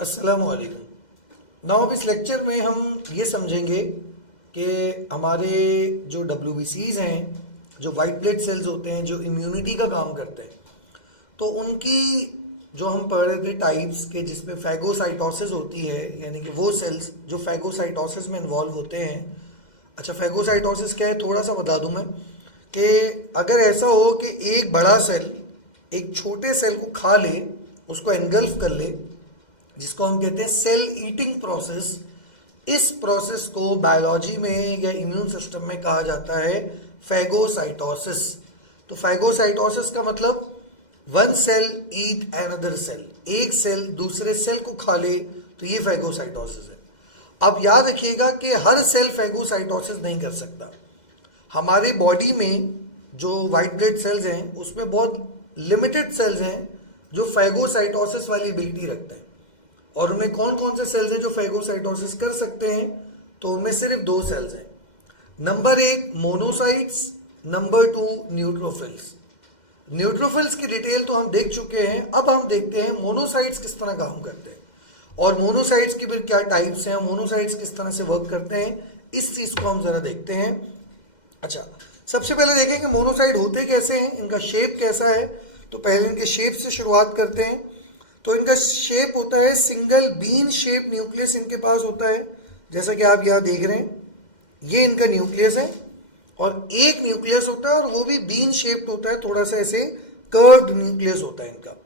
अस्सलाम वालेकुम। नाउ इस लेक्चर में हम ये समझेंगे कि हमारे जो WBCs हैं, जो वाइट ब्लड सेल्स होते हैं, जो इम्यूनिटी का काम करते हैं, तो उनकी जो हम पढ़ रहे थे टाइप्स के, जिसमें फैगोसाइटोसिस होती है, यानी कि वो सेल्स जो फैगोसाइटोसिस में इन्वॉल्व होते हैं। अच्छा, फैगोसाइटोसिस क्या है थोड़ा सा बता दूं मैं, कि अगर ऐसा हो कि एक बड़ा सेल एक छोटे सेल को खा ले, उसको एनगल्फ कर ले, जिसको हम कहते हैं सेल ईटिंग प्रोसेस। इस प्रोसेस को बायोलॉजी में या इम्यून सिस्टम में कहा जाता है फैगोसाइटोसिस। तो फैगोसाइटोसिस का मतलब वन सेल ईट अनदर सेल, एक सेल दूसरे सेल को खा ले, तो ये फैगोसाइटोसिस है। अब याद रखिएगा कि हर सेल फैगोसाइटोसिस नहीं कर सकता। हमारे बॉडी में जो वाइट ब्लड सेल्स हैं उसमें बहुत लिमिटेड सेल्स हैं जो फैगोसाइटोसिस वाली एबिलिटी रखते हैं। और उनमें कौन कौन से सेल्स हैं जो फैगोसाइटोसिस कर सकते हैं? तो उनमें सिर्फ दो सेल्स हैं। नंबर एक monocytes, number two neutrophils. Neutrophils की डिटेल तो हम देख चुके हैं, अब हम देखते हैं मोनोसाइट्स किस तरह काम करते हैं और मोनोसाइट्स की फिर क्या टाइप्स हैं, मोनोसाइट्स किस तरह से वर्क करते हैं, इस चीज को हम जरा देखते हैं। अच्छा, सबसे पहले देखें कि मोनोसाइट होते कैसे हैं, इनका शेप कैसा है। तो पहले इनके शेप से शुरुआत करते हैं। तो इनका शेप होता है सिंगल बीन शेप न्यूक्लियस इनके पास होता है, जैसा कि आप यहाँ देख रहे हैं। ये इनका न्यूक्लियस है और एक न्यूक्लियस होता है और वो भी बीन शेप्ड होता है, थोड़ा सा ऐसे कर्व्ड न्यूक्लियस होता है इनका।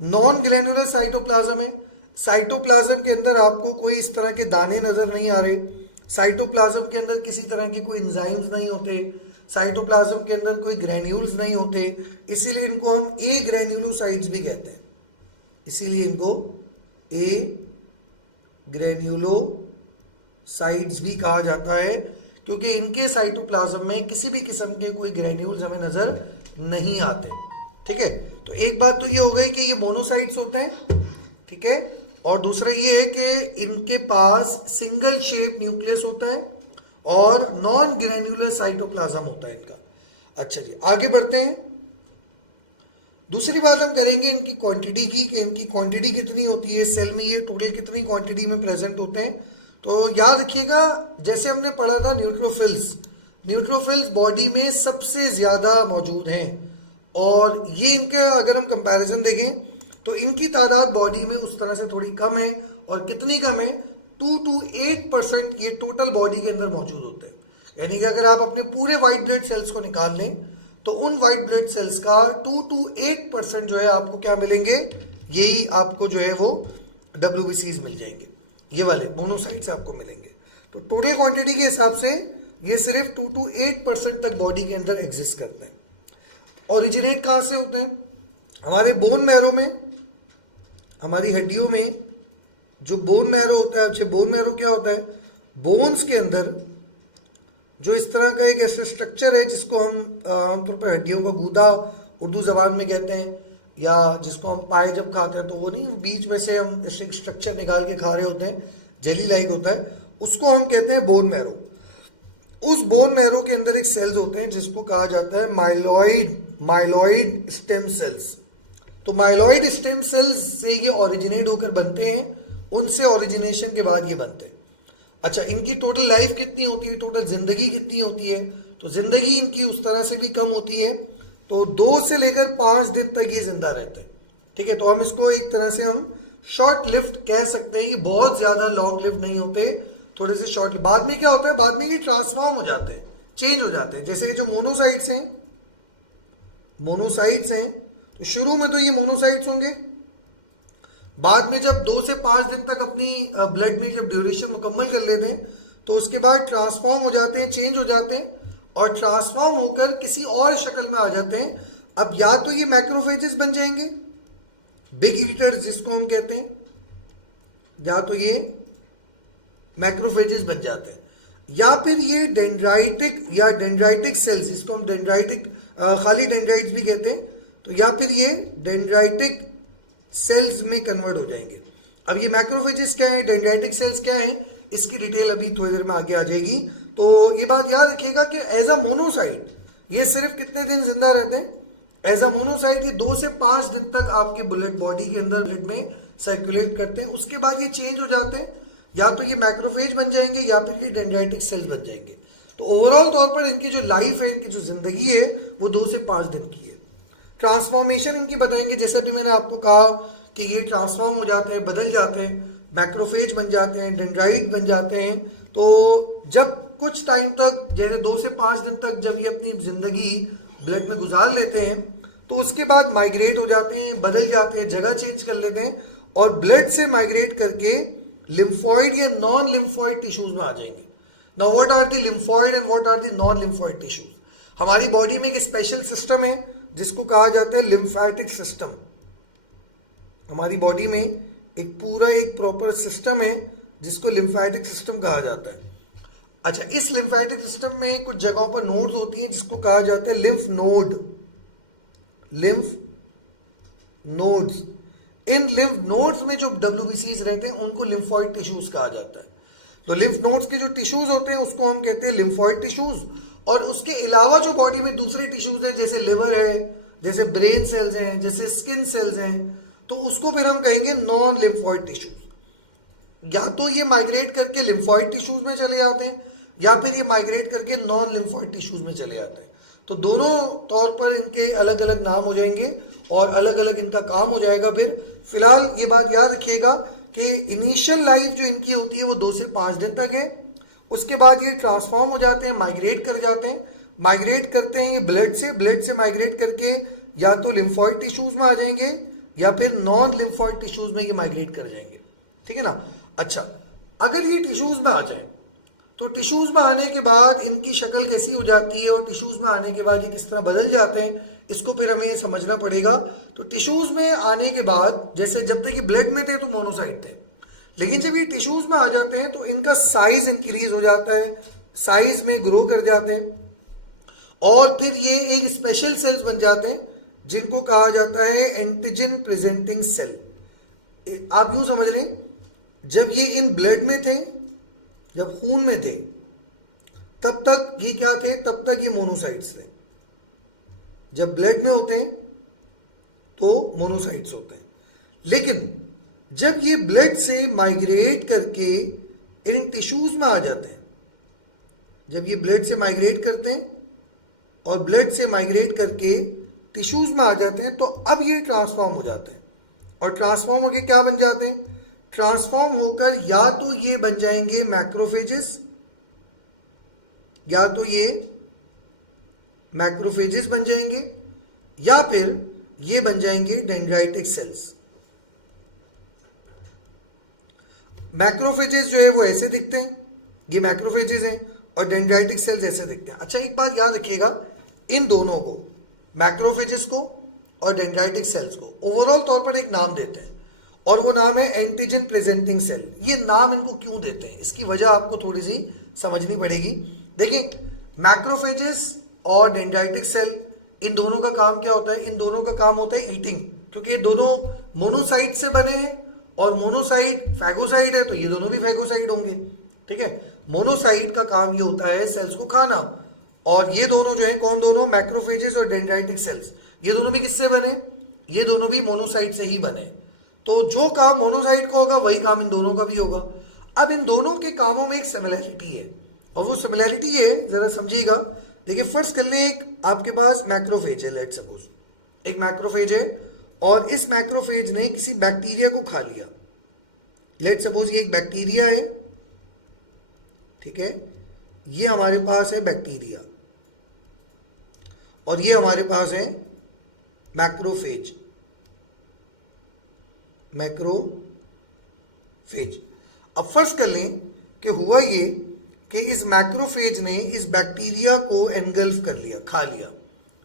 नॉन ग्लैन्युलर साइटोप्लाज्म है। साइटोप्लाज्म के अंदर आपको कोई इस तरह के दाने नजर नहीं आ रहे। साइटोप्लाज्म के अंदर किसी तरह के कोई एंजाइम्स नहीं होते। साइटोप्लाज्म के अंदर कोई ग्रैन्यूल्स नहीं होते, इसीलिए इनको हम ए ग्रैन्युलोसाइट्स भी कहते हैं। इसीलिए इनको ए ग्रैन्युलोसाइट्स भी कहा जाता है, क्योंकि इनके साइटोप्लाज्म में किसी भी किस्म के कोई ग्रैन्यूल्स हमें नजर नहीं आते। ठीक है, तो एक बात तो ये हो गई कि ये मोनोसाइट्स होते हैं। ठीक है, और दूसरा ये है कि इनके पास सिंगल शेप न्यूक्लियस होता है और नॉन ग्रैन्युलर साइटोप्लाज्म होता है इनका। अच्छा जी, आगे बढ़ते हैं। दूसरी बात हम करेंगे इनकी क्वांटिटी की, कि इनकी क्वांटिटी कितनी होती है सेल में, ये टोटल कितनी क्वांटिटी में प्रेजेंट होते हैं। तो याद रखिएगा, जैसे हमने पढ़ा था न्यूट्रोफिल्स, न्यूट्रोफिल्स बॉडी में सबसे ज्यादा मौजूद हैं और ये इनके अगर हम कंपैरिजन देखें तो इनकी तादाद बॉडी में उस तरह से थोड़ी कम है। और कितनी कम है? 2 to 8% ये टोटल बॉडी के अंदर मौजूद होते हैं। यानी कि अगर आप अपने पूरे व्हाइट ब्लड सेल्स को निकाल लें तो उन व्हाइट ब्लड सेल्स का 2 to 8% जो है आपको क्या मिलेंगे, यही आपको जो है वो WBCs मिल जाएंगे, ये वाले मोनोसाइट्स आपको मिलेंगे। तो टोटल क्वांटिटी के हिसाब से ये सिर्फ 2 to 8% तक बॉडी के अंदर एग्जिस्ट करते हैं। ओरिजिनेट कहाँ से होते हैं? हमारे बोन मैरो में, हमारी हड्डियों में जो बोन मैरो होता है। अच्छा, बोन मैरो क्या होता है? बोन्स के अंदर जो इस तरह का एक ऐसा स्ट्रक्चर है जिसको हम आमतौर पर हड्डियों का गूदा उर्दू जबान में कहते हैं, या जिसको हम पाए जब खाते हैं तो वो नहीं, बीच में से हम ऐसे स्ट्रक्चर निकाल के खा रहे होते हैं, जेली लाइक होता है, उसको हम कहते हैं बोन मैरो। उस बोन मैरो के अंदर एक सेल्स होते हैं जिसको कहा जाता है माइलॉइड स्टेम सेल्स। तो माइलॉइड स्टेम सेल्स से ये ओरिजिनेट होकर बनते हैं, उनसे ओरिजिनेशन के बाद ये बनते हैं। अच्छा, इनकी टोटल लाइफ कितनी होती है, टोटल जिंदगी कितनी होती है? तो जिंदगी इनकी उस तरह से भी कम होती है, तो 2 से लेकर 5 दिन तक ये जिंदा रहते हैं। ठीक है, तो हम इसको एक तरह से हम शॉर्ट लिव्ड कह सकते हैं। ये बहुत ज्यादा लॉन्ग लिव्ड नहीं होते, थोड़े से शॉर्ट। बाद में क्या होता है? बाद में ये ट्रांसफॉर्म हो जाते हैं, चेंज हो जाते हैं। जैसे जो मोनोसाइट्स हैं, तो शुरू में तो ये मोनोसाइट्स होंगे, बाद में जब 2 से 5 दिन तक अपनी ब्लड में जब ड्यूरेशन मुकम्मल कर लेते हैं तो उसके बाद ट्रांसफॉर्म हो जाते हैं, चेंज हो जाते हैं और ट्रांसफॉर्म होकर किसी और शक्ल में आ जाते हैं। अब या तो ये मैक्रोफेजेस बन जाएंगे, बिग ईटर्स जिसको हम कहते हैं, या तो ये मैक्रोफेजेस बन जाते हैं, या फिर ये डेंड्राइटिक या डेंड्राइटिक सेल्स, जिसको हम डेंड्राइटिक खाली डेंड्राइट्स भी कहते हैं, तो या फिर ये डेंड्राइटिक सेल्स में कन्वर्ट हो जाएंगे। अब ये मैक्रोफेजेस क्या है, डेंड्राइटिक सेल्स क्या है, इसकी डिटेल अभी थोड़ी देर में आगे आ जाएगी। तो ये बात याद रखिएगा कि एज अ मोनोसाइट ये सिर्फ कितने दिन जिंदा रहते हैं? एज अ मोनोसाइट ये 2 से 5 दिन तक आपके ब्लड बॉडी के अंदर ब्लड में सर्कुलेट करते हैं, उसके बाद ये चेंज हो जाते हैं, या तो ये मैक्रोफेज बन जाएंगे या फिर ये डेंड्राइटिक सेल्स बन जाएंगे। तो ओवरऑल तौर पर इनकी जो लाइफ है, इनकी जो जिंदगी है, वो 2 से 5 दिन की है। ट्रांसफॉर्मेशन इनकी बताएंगे, जैसे भी मैंने आपको कहा कि ये ट्रांसफॉर्म हो जाते हैं, बदल जाते हैं, मैक्रोफेज बन जाते हैं, डेंड्राइट बन जाते हैं। तो जब कुछ टाइम तक, जैसे 2 से 5 दिन तक जब ये अपनी जिंदगी ब्लड में गुजार लेते हैं, तो उसके बाद माइग्रेट हो जाते हैं, बदल जाते हैं, जगह चेंज कर लेते हैं और ब्लड से माइग्रेट करके लिम्फॉइड या नॉन लिम्फॉइड टिश्यूज में आ जाएंगे। Now what are the lymphoid and what are the non lymphoid tissues? हमारी बॉडी में एक स्पेशल सिस्टम है जिसको कहा जाता है लिम्फेटिक सिस्टम। हमारी बॉडी में एक पूरा एक प्रॉपर सिस्टम है जिसको लिम्फेटिक सिस्टम कहा जाता है। अच्छा, इस लिम्फेटिक सिस्टम में कुछ जगहों पर नोड्स होती हैं जिसको कहा जाता है लिम्फ नोड। लिम्फ नोड्स, इन लिम्फ नोड्स में जो WBCs रहते हैं उनको लिम्फॉइड टिश्यूज कहा जाता है। तो लिम्फ नोड्स के जो टिश्यूज होते हैं उसको हम कहते हैं लिम्फॉइड टिश्यूज। और उसके अलावा जो बॉडी में दूसरे टिश्यूज हैं, जैसे लिवर है, जैसे ब्रेन सेल्स हैं, जैसे स्किन सेल्स हैं, तो उसको फिर हम कहेंगे नॉन लिम्फॉइड टिश्यूज। या तो ये माइग्रेट करके लिम्फॉइड टिश्यूज में चले जाते हैं या फिर ये माइग्रेट करके नॉन लिम्फॉइड टिश्यूज में चले जाते हैं। तो दोनों तौर पर इनके अलग अलग नाम हो जाएंगे और अलग अलग इनका काम हो जाएगा। फिलहाल ये बात याद रखिएगा कि इनिशियल लाइफ जो इनकी होती है वो 2 से 5 दिन तक है। उसके बाद ये ट्रांसफॉर्म हो जाते हैं, माइग्रेट कर जाते हैं, माइग्रेट करते हैं ये ब्लड से माइग्रेट करके या तो लिम्फॉइड टिश्यूज में आ जाएंगे या फिर नॉन लिम्फॉइड टिश्यूज में ये माइग्रेट कर जाएंगे। ठीक है ना। अच्छा, अगर ये टिश्यूज में आ जाए तो टिश्यूज में आने के बाद इनकी शक्ल कैसी हो जाती है और टिश्यूज में आने के बाद ये किस तरह बदल जाते हैं, इसको फिर हमें समझना पड़ेगा। तो टिश्यूज में आने के बाद, जैसे जब तक ये ब्लड में थे तो मोनोसाइट थे, लेकिन जब ये टिश्यूज में आ जाते हैं तो इनका साइज इंक्रीज हो जाता है, साइज में ग्रो कर जाते हैं और फिर ये एक स्पेशल सेल्स बन जाते हैं जिनको कहा जाता है एंटीजन प्रेजेंटिंग सेल। आप यूं समझ लें, जब ये इन ब्लड में थे, जब खून में थे, तब तक ये क्या थे? तब तक ये मोनोसाइट्स थे। जब ब्लड में होते हैं तो मोनोसाइट्स होते हैं, लेकिन जब ये ब्लड से माइग्रेट करके इन टिश्यूज में आ जाते हैं, जब ये ब्लड से माइग्रेट करते हैं और ब्लड से माइग्रेट करके टिश्यूज में आ जाते हैं, तो अब ये ट्रांसफॉर्म हो जाते हैं। और ट्रांसफॉर्म होकर क्या बन जाते हैं? ट्रांसफॉर्म होकर या तो ये बन जाएंगे मैक्रोफेजेस, या तो ये मैक्रोफेजेस बन जाएंगे, या फिर ये बन जाएंगे डेंड्राइटिक सेल्स। मैक्रोफेजेस जो है वो ऐसे दिखते हैं, ये मैक्रोफेजेस हैं, और डेंड्राइटिक सेल्स ऐसे दिखते हैं। अच्छा, एक बात याद रखिएगा, इन दोनों को, मैक्रोफेजेस को और डेंड्राइटिक सेल्स को, ओवरऑल तौर पर एक नाम देते हैं और वो नाम है एंटीजन प्रेजेंटिंग सेल। ये नाम इनको क्यों देते हैं, इसकी वजह आपको थोड़ी सी समझनी पड़ेगी। देखिए, मैक्रोफेजेस और डेंड्राइटिक सेल, इन दोनों का काम क्या होता है? इन दोनों का काम होता है ईटिंग, क्योंकि ये दोनों मोनोसाइट से बने हैं और मोनोसाइट फैगोसाइट है, तो ये दोनों भी फैगोसाइट होंगे। ठीक है, मोनोसाइट का काम ये होता है सेल्स को खाना, और ये दोनों जो है, कौन दोनों? मैक्रोफेजेस और डेंड्राइटिक सेल्स, ये दोनों भी किससे बने? ये दोनों भी मोनोसाइट से ही बने। तो जो काम मोनोसाइट का होगा वही काम इन दोनों का भी होगा। अब इन दोनों के कामों में एक सिमिलैरिटी है, और वो सिमिलैरिटी है, जरा समझिएगा। देखिए, फर्स्ट कर लें, एक आपके पास मैक्रोफेज है, लेट सपोज एक मैक्रोफेज है और इस मैक्रोफेज ने किसी बैक्टीरिया को खा लिया। लेट सपोज ये एक बैक्टीरिया है, ठीक है, ये हमारे पास है बैक्टीरिया और ये हमारे पास है मैक्रोफेज। अब फर्स्ट कर लें कि हुआ ये कि इस मैक्रोफेज ने इस बैक्टीरिया को एनगल्फ कर लिया, खा लिया।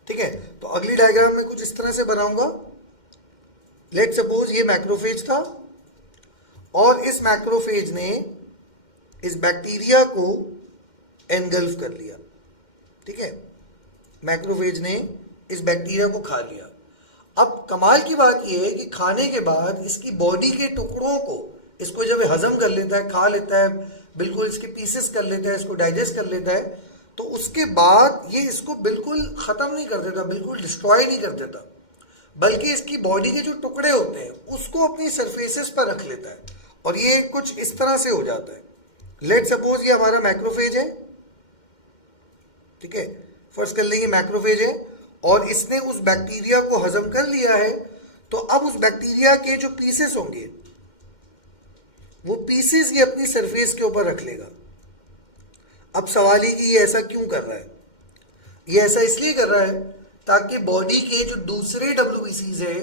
ठीक है, तो अगली डायग्राम में कुछ इस तरह से बनाऊंगा। लेट सपोज ये मैक्रोफेज था और इस मैक्रोफेज ने इस बैक्टीरिया को एनगल्फ कर लिया। ठीक है, मैक्रोफेज ने इस बैक्टीरिया को खा लिया। अब कमाल की बात यह है कि खाने के बाद इसकी बॉडी के टुकड़ों को, इसको जब हजम कर लेता है, खा लेता है, बिल्कुल इसके पीसेस कर लेता है, इसको डाइजेस्ट कर लेता है, तो उसके बाद ये इसको बिल्कुल खत्म नहीं कर देता, बिल्कुल डिस्ट्रॉय नहीं कर देता, बल्कि इसकी बॉडी के जो टुकड़े होते हैं उसको अपनी सरफेसेस पर रख लेता है, और ये कुछ इस तरह से हो जाता है। लेट सपोज ये हमारा मैक्रोफेज है, ठीक है, फर्स्ट कर लेंगे मैक्रोफेज है, और इसने उस बैक्टीरिया को हजम कर लिया है। तो अब उस बैक्टीरिया के जो पीसेस होंगे वो पीसेस ये अपनी सरफेस के ऊपर रख लेगा। अब सवाल ये कि ये ऐसा क्यों कर रहा है? ये ऐसा इसलिए कर रहा है ताकि बॉडी के जो दूसरे WBCs है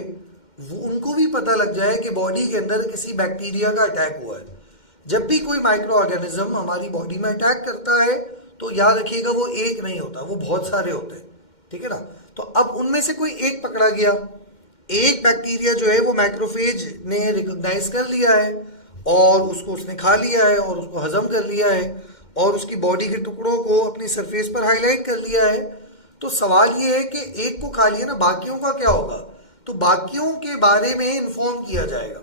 वो उनको भी पता लग जाए कि बॉडी के अंदर किसी बैक्टीरिया का अटैक हुआ है। जब भी कोई माइक्रो ऑर्गेनिज्म हमारी बॉडी में अटैक करता है तो याद रखिएगा वो एक नहीं होता, वो बहुत सारे होते हैं, ठीक है ना। तो अब उनमें से कोई एक पकड़ा गया, एक बैक्टीरिया जो है वो मैक्रोफेज ने रिकॉग्नाइज कर लिया है और उसको उसने खा लिया है और उसको हजम कर लिया है और उसकी बॉडी के टुकड़ों को अपनी सरफेस पर हाईलाइट कर लिया है। तो सवाल ये है कि एक को खा लिया ना, बाकियों का क्या होगा? तो बाकियों के बारे में इन्फॉर्म किया जाएगा।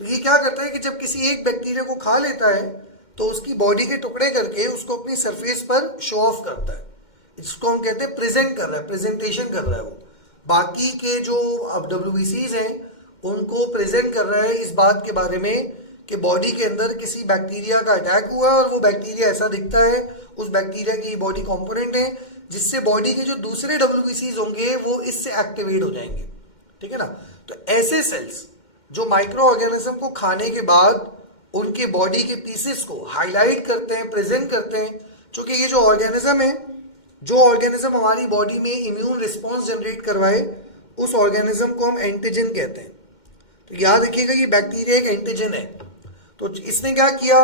तो ये क्या करता है कि जब किसी एक बैक्टीरिया को खा लेता है तो उसकी बॉडी के टुकड़े करके उसको अपनी सरफेस पर शो ऑफ करता है। इसको हम कहते हैं प्रेजेंट कर रहा है, प्रेजेंटेशन कर रहा है। वो बाकी के जो अब WBCs हैं उनको प्रेजेंट कर रहा है इस बात के बारे में कि बॉडी के अंदर किसी बैक्टीरिया का अटैक हुआ है और वो बैक्टीरिया ऐसा दिखता है, उस बैक्टीरिया की बॉडी कंपोनेंट है जिससे बॉडी के जो दूसरे WBCs होंगे वो इससे एक्टिवेट हो जाएंगे, ठीक है ना। तो ऐसे सेल्स जो माइक्रो ऑर्गेनिज्म को खाने के बाद उनके बॉडी के पीसेस को हाईलाइट करते हैं, प्रेजेंट करते हैं, क्योंकि ये जो ऑर्गेनिज्म है, जो ऑर्गेनिज्म हमारी बॉडी में इम्यून रिस्पॉन्स जनरेट करवाए उस ऑर्गेनिज्म को हम एंटीजन कहते हैं। तो याद रखिएगा ये बैक्टीरिया एक एंटीजन है। तो इसने क्या किया,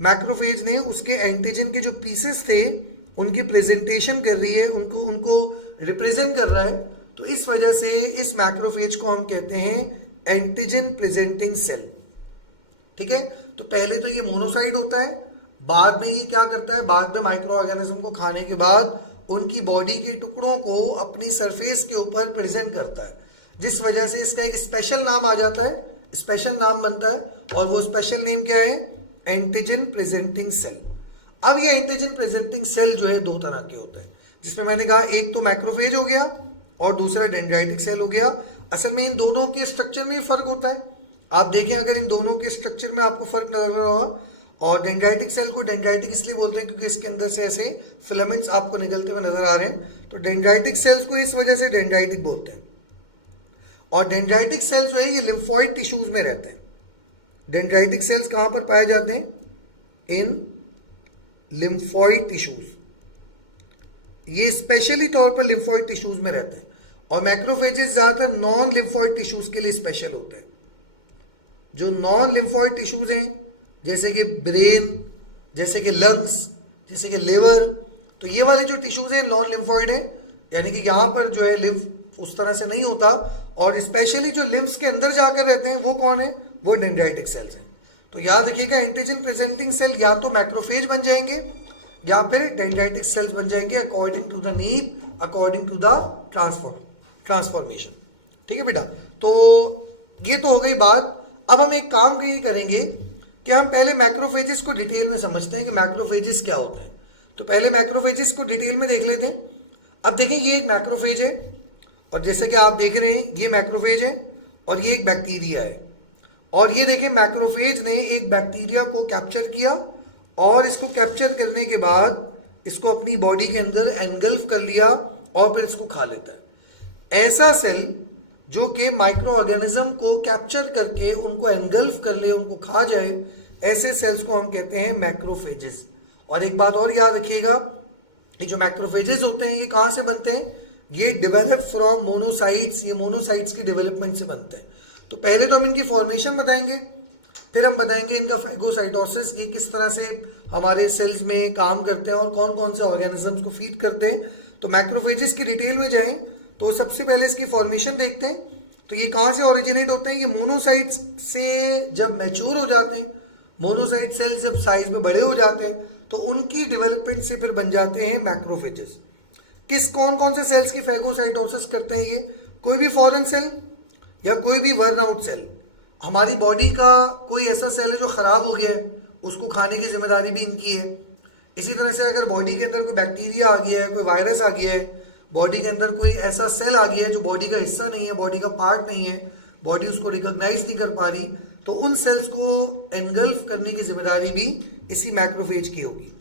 मैक्रोफेज ने उसके एंटीजन के जो पीसेस थे उनकी प्रेजेंटेशन कर रही है, उनको रिप्रेजेंट कर रहा है। तो इस वजह से इस मैक्रोफेज को हम कहते हैं एंटीजन प्रेजेंटिंग सेल, ठीक है। तो पहले तो ये मोनोसाइट होता है, बाद में ये क्या करता है, बाद में माइक्रो ऑर्गेनिज्म को खाने के बाद उनकी बॉडी के टुकड़ों को अपनी सरफेस के ऊपर प्रेजेंट करता है, जिस वजह से इसका एक स्पेशल नाम आ जाता है, स्पेशल नाम बनता है, और वो स्पेशल नेम क्या है, एंटीजन प्रेजेंटिंग सेल। अब ये एंटीजन प्रेजेंटिंग सेल जो है दो तरह के होते हैं, जिसमें मैंने कहा एक तो मैक्रोफेज हो गया और दूसरा डेंड्राइटिक सेल हो गया। असल में इन दोनों के स्ट्रक्चर में फर्क होता है। आप देखें अगर इन दोनों के स्ट्रक्चर में आपको फर्क नजर रहा होगा, और डेंड्राइटिक सेल को डेंड्राइटिक इसलिए बोलते हैं क्योंकि इसके अंदर से ऐसे फिलामेंट्स आपको निकलते हुए नजर आ रहे हैं, तो डेंड्राइटिक सेल्स को इस वजह से डेंड्राइटिक बोलते हैं। और डेंड्राइटिक सेल्स जो है ये लिम्फोइड टिश्यूज में रहते हैं। डेंड्राइटिक सेल्स कहां पर पाए जाते हैं, इन लिम्फोइड टिश्यूज, ये स्पेशली तौर पर लिम्फोइड टिश्यूज में रहते हैं। और मैक्रोफेजेस ज्यादातर नॉन लिम्फोइड टिश्यूज के लिए स्पेशल होते हैं। जो नॉन लिम्फोइड टिश्यूज हैं जैसे कि ब्रेन, जैसे कि लंग्स, जैसे कि लिवर, तो ये वाले जो टिश्यूज हैं नॉन लिम्फोइड हैं, यानी कि यहाँ पर जो है लिम्फ उस तरह से नहीं होता। और स्पेशली जो लिम्फ्स के अंदर जाकर रहते हैं वो कौन है, वो डेंड्राइटिक सेल्स हैं। तो याद रखिएगा एंटीजन प्रेजेंटिंग सेल या तो मैक्रोफेज बन जाएंगे या फिर डेंड्राइटिक सेल्स बन जाएंगे according to the need, according to the transformation, ठीक है बेटा। तो ये तो हो गई बात। अब हम एक काम ये करेंगे कि हम पहले मैक्रोफेजेस को डिटेल में समझते हैं कि मैक्रोफेजेस क्या होते हैं। तो पहले मैक्रोफेजेस को डिटेल में देख लेते हैं। अब देखें ये एक मैक्रोफेज है और जैसे कि आप देख रहे हैं ये मैक्रोफेज है और ये एक बैक्टीरिया है। और ये देखें मैक्रोफेज ने एक बैक्टीरिया को कैप्चर किया और इसको कैप्चर करने के बाद इसको अपनी बॉडी के अंदर एनगल्फ कर लिया और फिर इसको खा लेता है। ऐसा सेल जो कि माइक्रो ऑर्गेनिज्म को कैप्चर करके उनको एनगल्फ कर ले, उनको खा जाए, ऐसे सेल्स को हम कहते हैं मैक्रोफेजेस। और एक बात और याद रखिएगा, ये जो मैक्रोफेजेस होते हैं ये कहां से बनते हैं, ये डेवलप फ्रॉम मोनोसाइट्स, ये मोनोसाइट्स की डेवलपमेंट से बनते हैं। तो पहले तो हम इनकी फॉर्मेशन बताएंगे, फिर हम बताएंगे इनका फैगोसाइटोसिस, ये किस तरह से हमारे सेल्स में काम करते हैं और कौन कौन से ऑर्गेनिजम्स को फीड करते हैं। तो मैक्रोफेजेस की डिटेल में जाएं तो सबसे पहले इसकी फॉर्मेशन देखते हैं। तो ये कहां से ओरिजिनेट होते हैं, ये मोनोसाइट्स से जब मैच्योर हो जाते हैं, मोनोसाइट सेल्स जब साइज में बड़े हो जाते हैं तो उनकी डेवलपमेंट से फिर बन जाते हैं मैक्रोफेजेस। किस कौन कौन से सेल्स की फैगोसाइटोसिस करते हैं ये, कोई भी फॉरेन सेल या कोई भी वर्न आउट सेल। हमारी बॉडी का कोई ऐसा सेल है जो खराब हो गया है, उसको खाने की जिम्मेदारी भी इनकी है। इसी तरह से अगर बॉडी के अंदर कोई बैक्टीरिया आ गया है, कोई वायरस आ गया है, बॉडी के अंदर कोई ऐसा सेल आ गया है जो बॉडी का हिस्सा नहीं है, बॉडी का पार्ट नहीं है, बॉडी उसको रिकॉग्नाइज नहीं कर पा रही, तो उन सेल्स को एनगल्फ करने की जिम्मेदारी भी इसी मैक्रोफेज की होगी।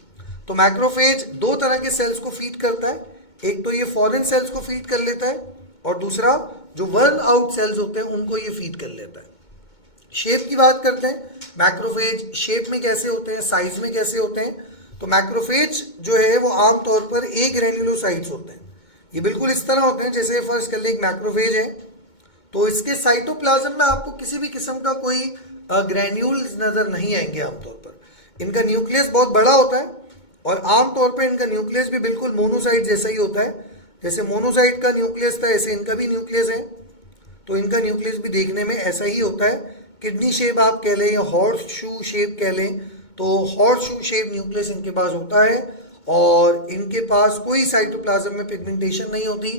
तो मैक्रोफेज दो तरह के सेल्स को फीड करता है, एक तो ये फॉरेन सेल्स को फीड कर लेता है और दूसरा जो वर्न आउट सेल्स होते हैं उनको ये फीड कर लेता है। शेप की बात करते हैं, मैक्रोफेज शेप में कैसे होते हैं, साइज में कैसे होते हैं। तो मैक्रोफेज जो है वो आमतौर पर ए ग्रेन्युलोसाइट्स होते हैं। ये बिल्कुल इस तरह होते हैं जैसे फर्ज कर ले एक मैक्रोफेज है, तो इसके साइटोप्लाज्म में आपको किसी भी किस्म का कोई ग्रैन्यूल्स नजर नहीं आएंगे आमतौर पर। इनका न्यूक्लियस बहुत बड़ा होता है और आमतौर पर इनका न्यूक्लियस भी बिल्कुल मोनोसाइट जैसा ही होता है। जैसे मोनोसाइट का न्यूक्लियस था ऐसे इनका भी न्यूक्लियस है, तो इनका न्यूक्लियस भी देखने में ऐसा ही होता है। किडनी शेप आप कह लें या हॉर्स शू शेप कह लें, तो हॉर्स शू शेप न्यूक्लियस इनके पास होता है और इनके पास कोई साइटोप्लाज्म में पिगमेंटेशन नहीं होती,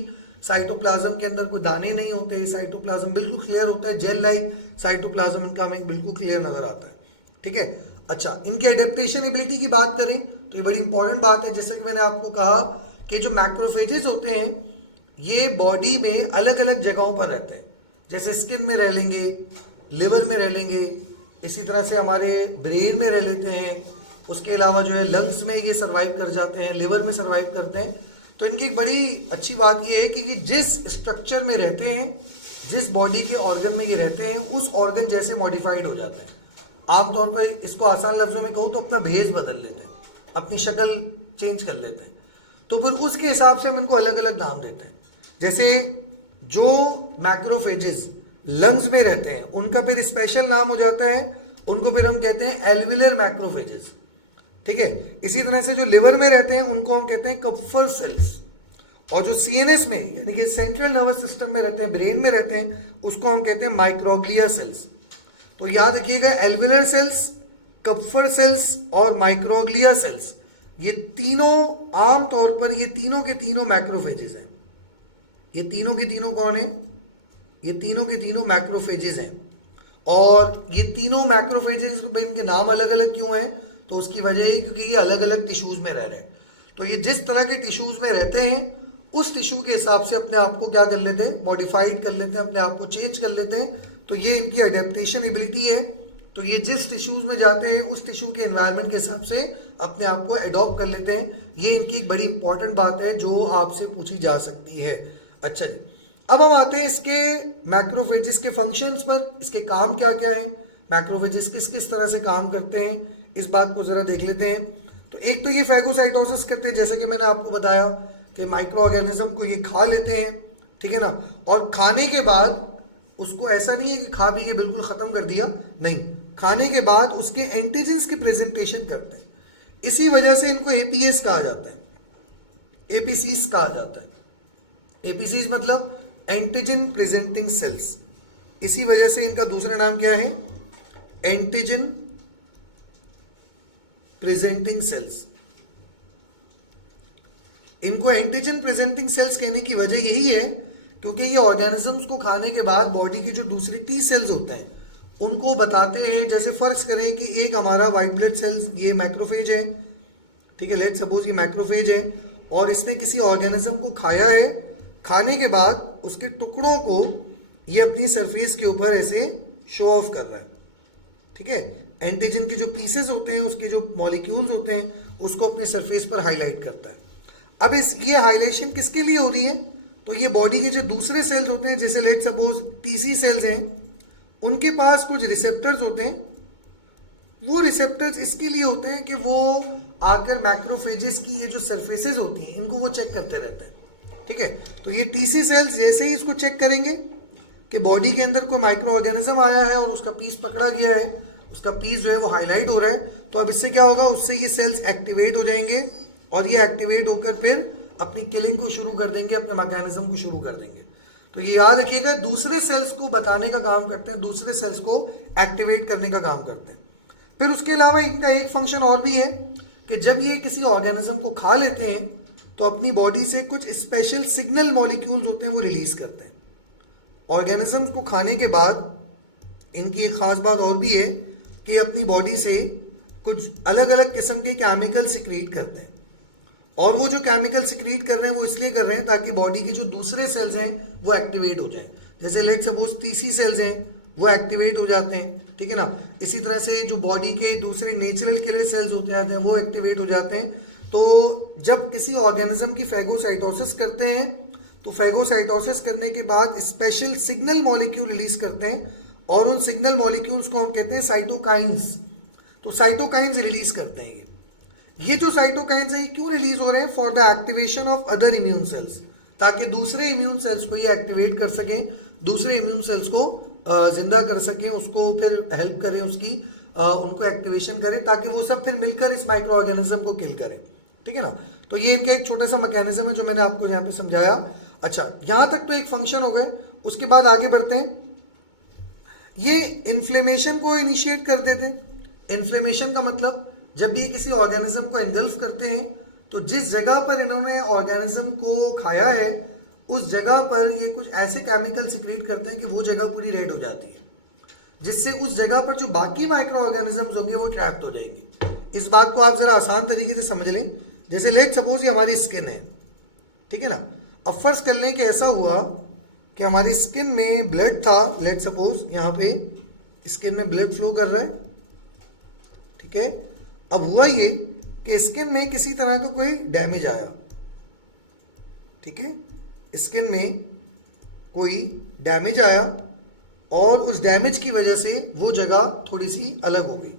साइटोप्लाज्म के अंदर कोई दाने नहीं होते, साइटोप्लाज्म बिल्कुल क्लियर होता है, जेल लाइक साइटोप्लाज्म इनका हमें बिल्कुल क्लियर नजर आता है। ठीक है, अच्छा इनके एडेप्टेशन एबिलिटी की बात करें तो ये बड़ी इंपॉर्टेंट बात है। जैसे कि मैंने आपको कहा कि जो मैक्रोफेजेस होते हैं ये बॉडी में अलग अलग जगहों पर रहते हैं, जैसे स्किन में रह लेंगे, लिवर में रह लेंगे, इसी तरह से हमारे ब्रेन में रह लेते हैं, उसके अलावा जो है लंग्स में ये सर्वाइव कर जाते हैं, लिवर में सर्वाइव करते हैं। तो इनकी एक बड़ी अच्छी बात ये है कि जिस स्ट्रक्चर में रहते हैं, जिस बॉडी के ऑर्गन में ये रहते हैं, उस ऑर्गन जैसे मॉडिफाइड हो जाते हैं। आमतौर पर इसको आसान लफ्जों में कहूँ तो अपना भेष बदल लेते हैं, अपनी शक्ल चेंज कर लेते हैं। तो फिर उसके हिसाब से हम इनको अलग अलग नाम देते हैं। जैसे जो मैक्रोफेजेस लंग्स में रहते हैं उनका फिर स्पेशल नाम हो जाता है, उनको फिर हम कहते हैं एल्विलर मैक्रोफेजेस। ठीक है, इसी तरह से जो लिवर में रहते हैं उनको हम कहते हैं कप्फर सेल्स, और जो सीएनएस में यानी कि सेंट्रल नर्वस सिस्टम में रहते हैं, ब्रेन में रहते हैं, उसको हम कहते हैं माइक्रोग्लिया सेल्स। तो याद रखिएगा एल्विलर सेल्स, कप्फर सेल्स और माइक्रोग्लिया सेल्स, ये तीनों आमतौर पर ये तीनों के तीनों मैक्रोफेजेस हैं। ये तीनों के तीनों कौन है? ये तीनों के तीनों मैक्रोफेजेस हैं। और ये तीनों मैक्रोफेजेस इनके नाम अलग अलग क्यों हैं? तो उसकी वजह है क्योंकि ये अलग अलग टिश्यूज में रह रहे हैं। तो ये जिस तरह के टिश्यूज में रहते हैं उस टिश्यू के हिसाब से अपने आप को क्या कर लेते हैं, मॉडिफाइड कर लेते हैं, अपने आप को चेंज कर लेते हैं। तो ये इनकी अडेप्टेशन एबिलिटी है। तो ये जिस टिश्यूज में जाते हैं उस टिश्यू के एनवायरनमेंट के हिसाब से अपने आप को एडॉप्ट कर लेते हैं। ये इनकी एक बड़ी इंपॉर्टेंट बात है जो आपसे पूछी जा सकती है। अच्छा जी, अब हम आते हैं इसके मैक्रोफेजेस के फंक्शंस पर, इसके काम क्या क्या है, मैक्रोफेजेस किस किस तरह से काम करते हैं, इस बात को जरा देख लेते हैं। तो एक तो ये फैगोसाइटोसिस करते हैं, जैसे कि मैंने आपको बताया कि माइक्रो ऑर्गेनिज्म को ये खा लेते हैं, ठीक है ना, और खाने के बाद उसको ऐसा नहीं है कि खा पी के बिल्कुल खत्म कर दिया, नहीं, खाने के बाद उसके एंटीजेंस की प्रेजेंटेशन करते हैं। इसी वजह से इनको एपीएस कहा जाता है, एपीसीस कहा जाता है। एपीसीस मतलब एंटीजन प्रेजेंटिंग सेल्स। इसी वजह से इनका दूसरा नाम क्या है? Antigen presenting sales. इनको एंटीजन प्रेजेंटिंग सेल्स कहने की वजह यही है क्योंकि ये ऑर्गेनिजम्स को खाने के बाद बॉडी के जो दूसरे टी सेल्स होते हैं उनको बताते हैं। जैसे फर्ज करें कि एक हमारा व्हाइट ब्लड सेल्स ये मैक्रोफेज है, ठीक है, लेट सपोज ये मैक्रोफेज है और इसने किसी ऑर्गेनिज्म को खाया है। खाने के बाद उसके टुकड़ों को ये अपनी सरफेस के ऊपर ऐसे शो ऑफ कर रहा है, ठीक है। एंटीजन के जो पीसेस होते हैं, उसके जो मॉलिक्यूल्स होते हैं, उसको अपने सरफेस पर हाईलाइट करता है। अब ये हाईलाइटेशन किसके लिए हो रही है? तो ये बॉडी के जो दूसरे सेल्स होते हैं, जैसे लेट सपोज टीसी सेल्स हैं, उनके पास कुछ रिसेप्टर्स होते हैं। वो रिसेप्टर्स इसके लिए होते हैं कि वो आकर मैक्रोफेजेस की ये जो सरफेसेस होती हैं इनको वो चेक करते रहते हैं, ठीक है। तो ये टीसी सेल्स जैसे ही इसको चेक करेंगे कि बॉडी के अंदर कोई माइक्रो ऑर्गेनिज्म आया है और उसका पीस पकड़ा गया है, उसका पीस जो है वो हाईलाइट हो रहा है, तो अब इससे क्या होगा, उससे ये सेल्स एक्टिवेट हो जाएंगे और ये एक्टिवेट होकर फिर अपनी किलिंग को शुरू कर देंगे, अपने मैकेनिज्म को शुरू कर देंगे। तो ये याद रखिएगा, दूसरे सेल्स को बताने का काम करते हैं, दूसरे सेल्स को एक्टिवेट करने का काम करते हैं। फिर उसके अलावा इनका एक फंक्शन और भी है कि जब ये किसी ऑर्गेनिज्म को खा लेते हैं तो अपनी बॉडी से कुछ स्पेशल सिग्नल मॉलिक्यूल्स होते हैं वो रिलीज करते हैं। ऑर्गेनिज्म को खाने के बाद इनकी एक खास बात और भी है कि अपनी बॉडी से कुछ अलग अलग किस्म के केमिकल सिक्रीट करते हैं और वो जो केमिकल सिक्रीट कर रहे हैं वो इसलिए कर रहे हैं ताकि बॉडी के जो दूसरे सेल्स हैं वो एक्टिवेट हो जाएं। जैसे लेट सपोज टीसी सेल्स हैं वो एक्टिवेट हो जाते हैं, ठीक है ना। इसी तरह से जो बॉडी के दूसरे नेचुरल किलर सेल्स होते हैं वो एक्टिवेट हो जाते हैं। तो जब किसी ऑर्गेनिज्म की फेगोसाइटोसिस करते हैं तो फेगोसाइटोसिस करने के बाद स्पेशल सिग्नल मॉलिक्यूल रिलीज करते हैं और उन सिग्नल मॉलिक्यूल्स को हम कहते हैं साइटोकाइंस। तो साइटोकाइंस रिलीज करते हैं। ये जो साइटोकाइंस है ये क्यों रिलीज हो रहे हैं? For the activation of other immune cells, ताकि दूसरे इम्यून सेल्स को ये एक्टिवेट कर सकें, दूसरे इम्यून सेल्स को जिंदा कर सकें, उसको फिर हेल्प करें, उसकी उनको एक्टिवेशन करें ताकि वो सब फिर मिलकर इस माइक्रो ऑर्गेनिज्म को किल करें, ठीक है ना। तो ये इनका एक छोटा सा मैकेनिज्म है जो मैंने आपको यहाँ पे समझाया। अच्छा, यहां तक तो एक फंक्शन हो गए। उसके बाद आगे बढ़ते हैं। ये इन्फ्लेमेशन को इनिशिएट कर देते हैं। इन्फ्लेमेशन का मतलब जब भी किसी ऑर्गेनिज्म को एंगल्फ करते हैं तो जिस जगह पर इन्होंने ऑर्गेनिज्म को खाया है उस जगह पर ये कुछ ऐसे केमिकल सिक्रेट करते हैं कि वो जगह पूरी रेड हो जाती है, जिससे उस जगह पर जो बाकी माइक्रो ऑर्गेनिजम्स होंगे वो ट्रैप्ड हो जाएंगे। इस बात को आप जरा आसान तरीके से समझ लें। जैसे लेट सपोज ये हमारी स्किन है, ठीक है ना। अब फर्ज कर लें कि ऐसा हुआ कि हमारी स्किन में ब्लड था, लेट सपोज यहाँ पे स्किन में ब्लड फ्लो कर रहा है, ठीक है। अब हुआ ये कि स्किन में किसी तरह का कोई डैमेज आया, ठीक है, स्किन में कोई डैमेज आया और उस डैमेज की वजह से वो जगह थोड़ी सी अलग हो गई।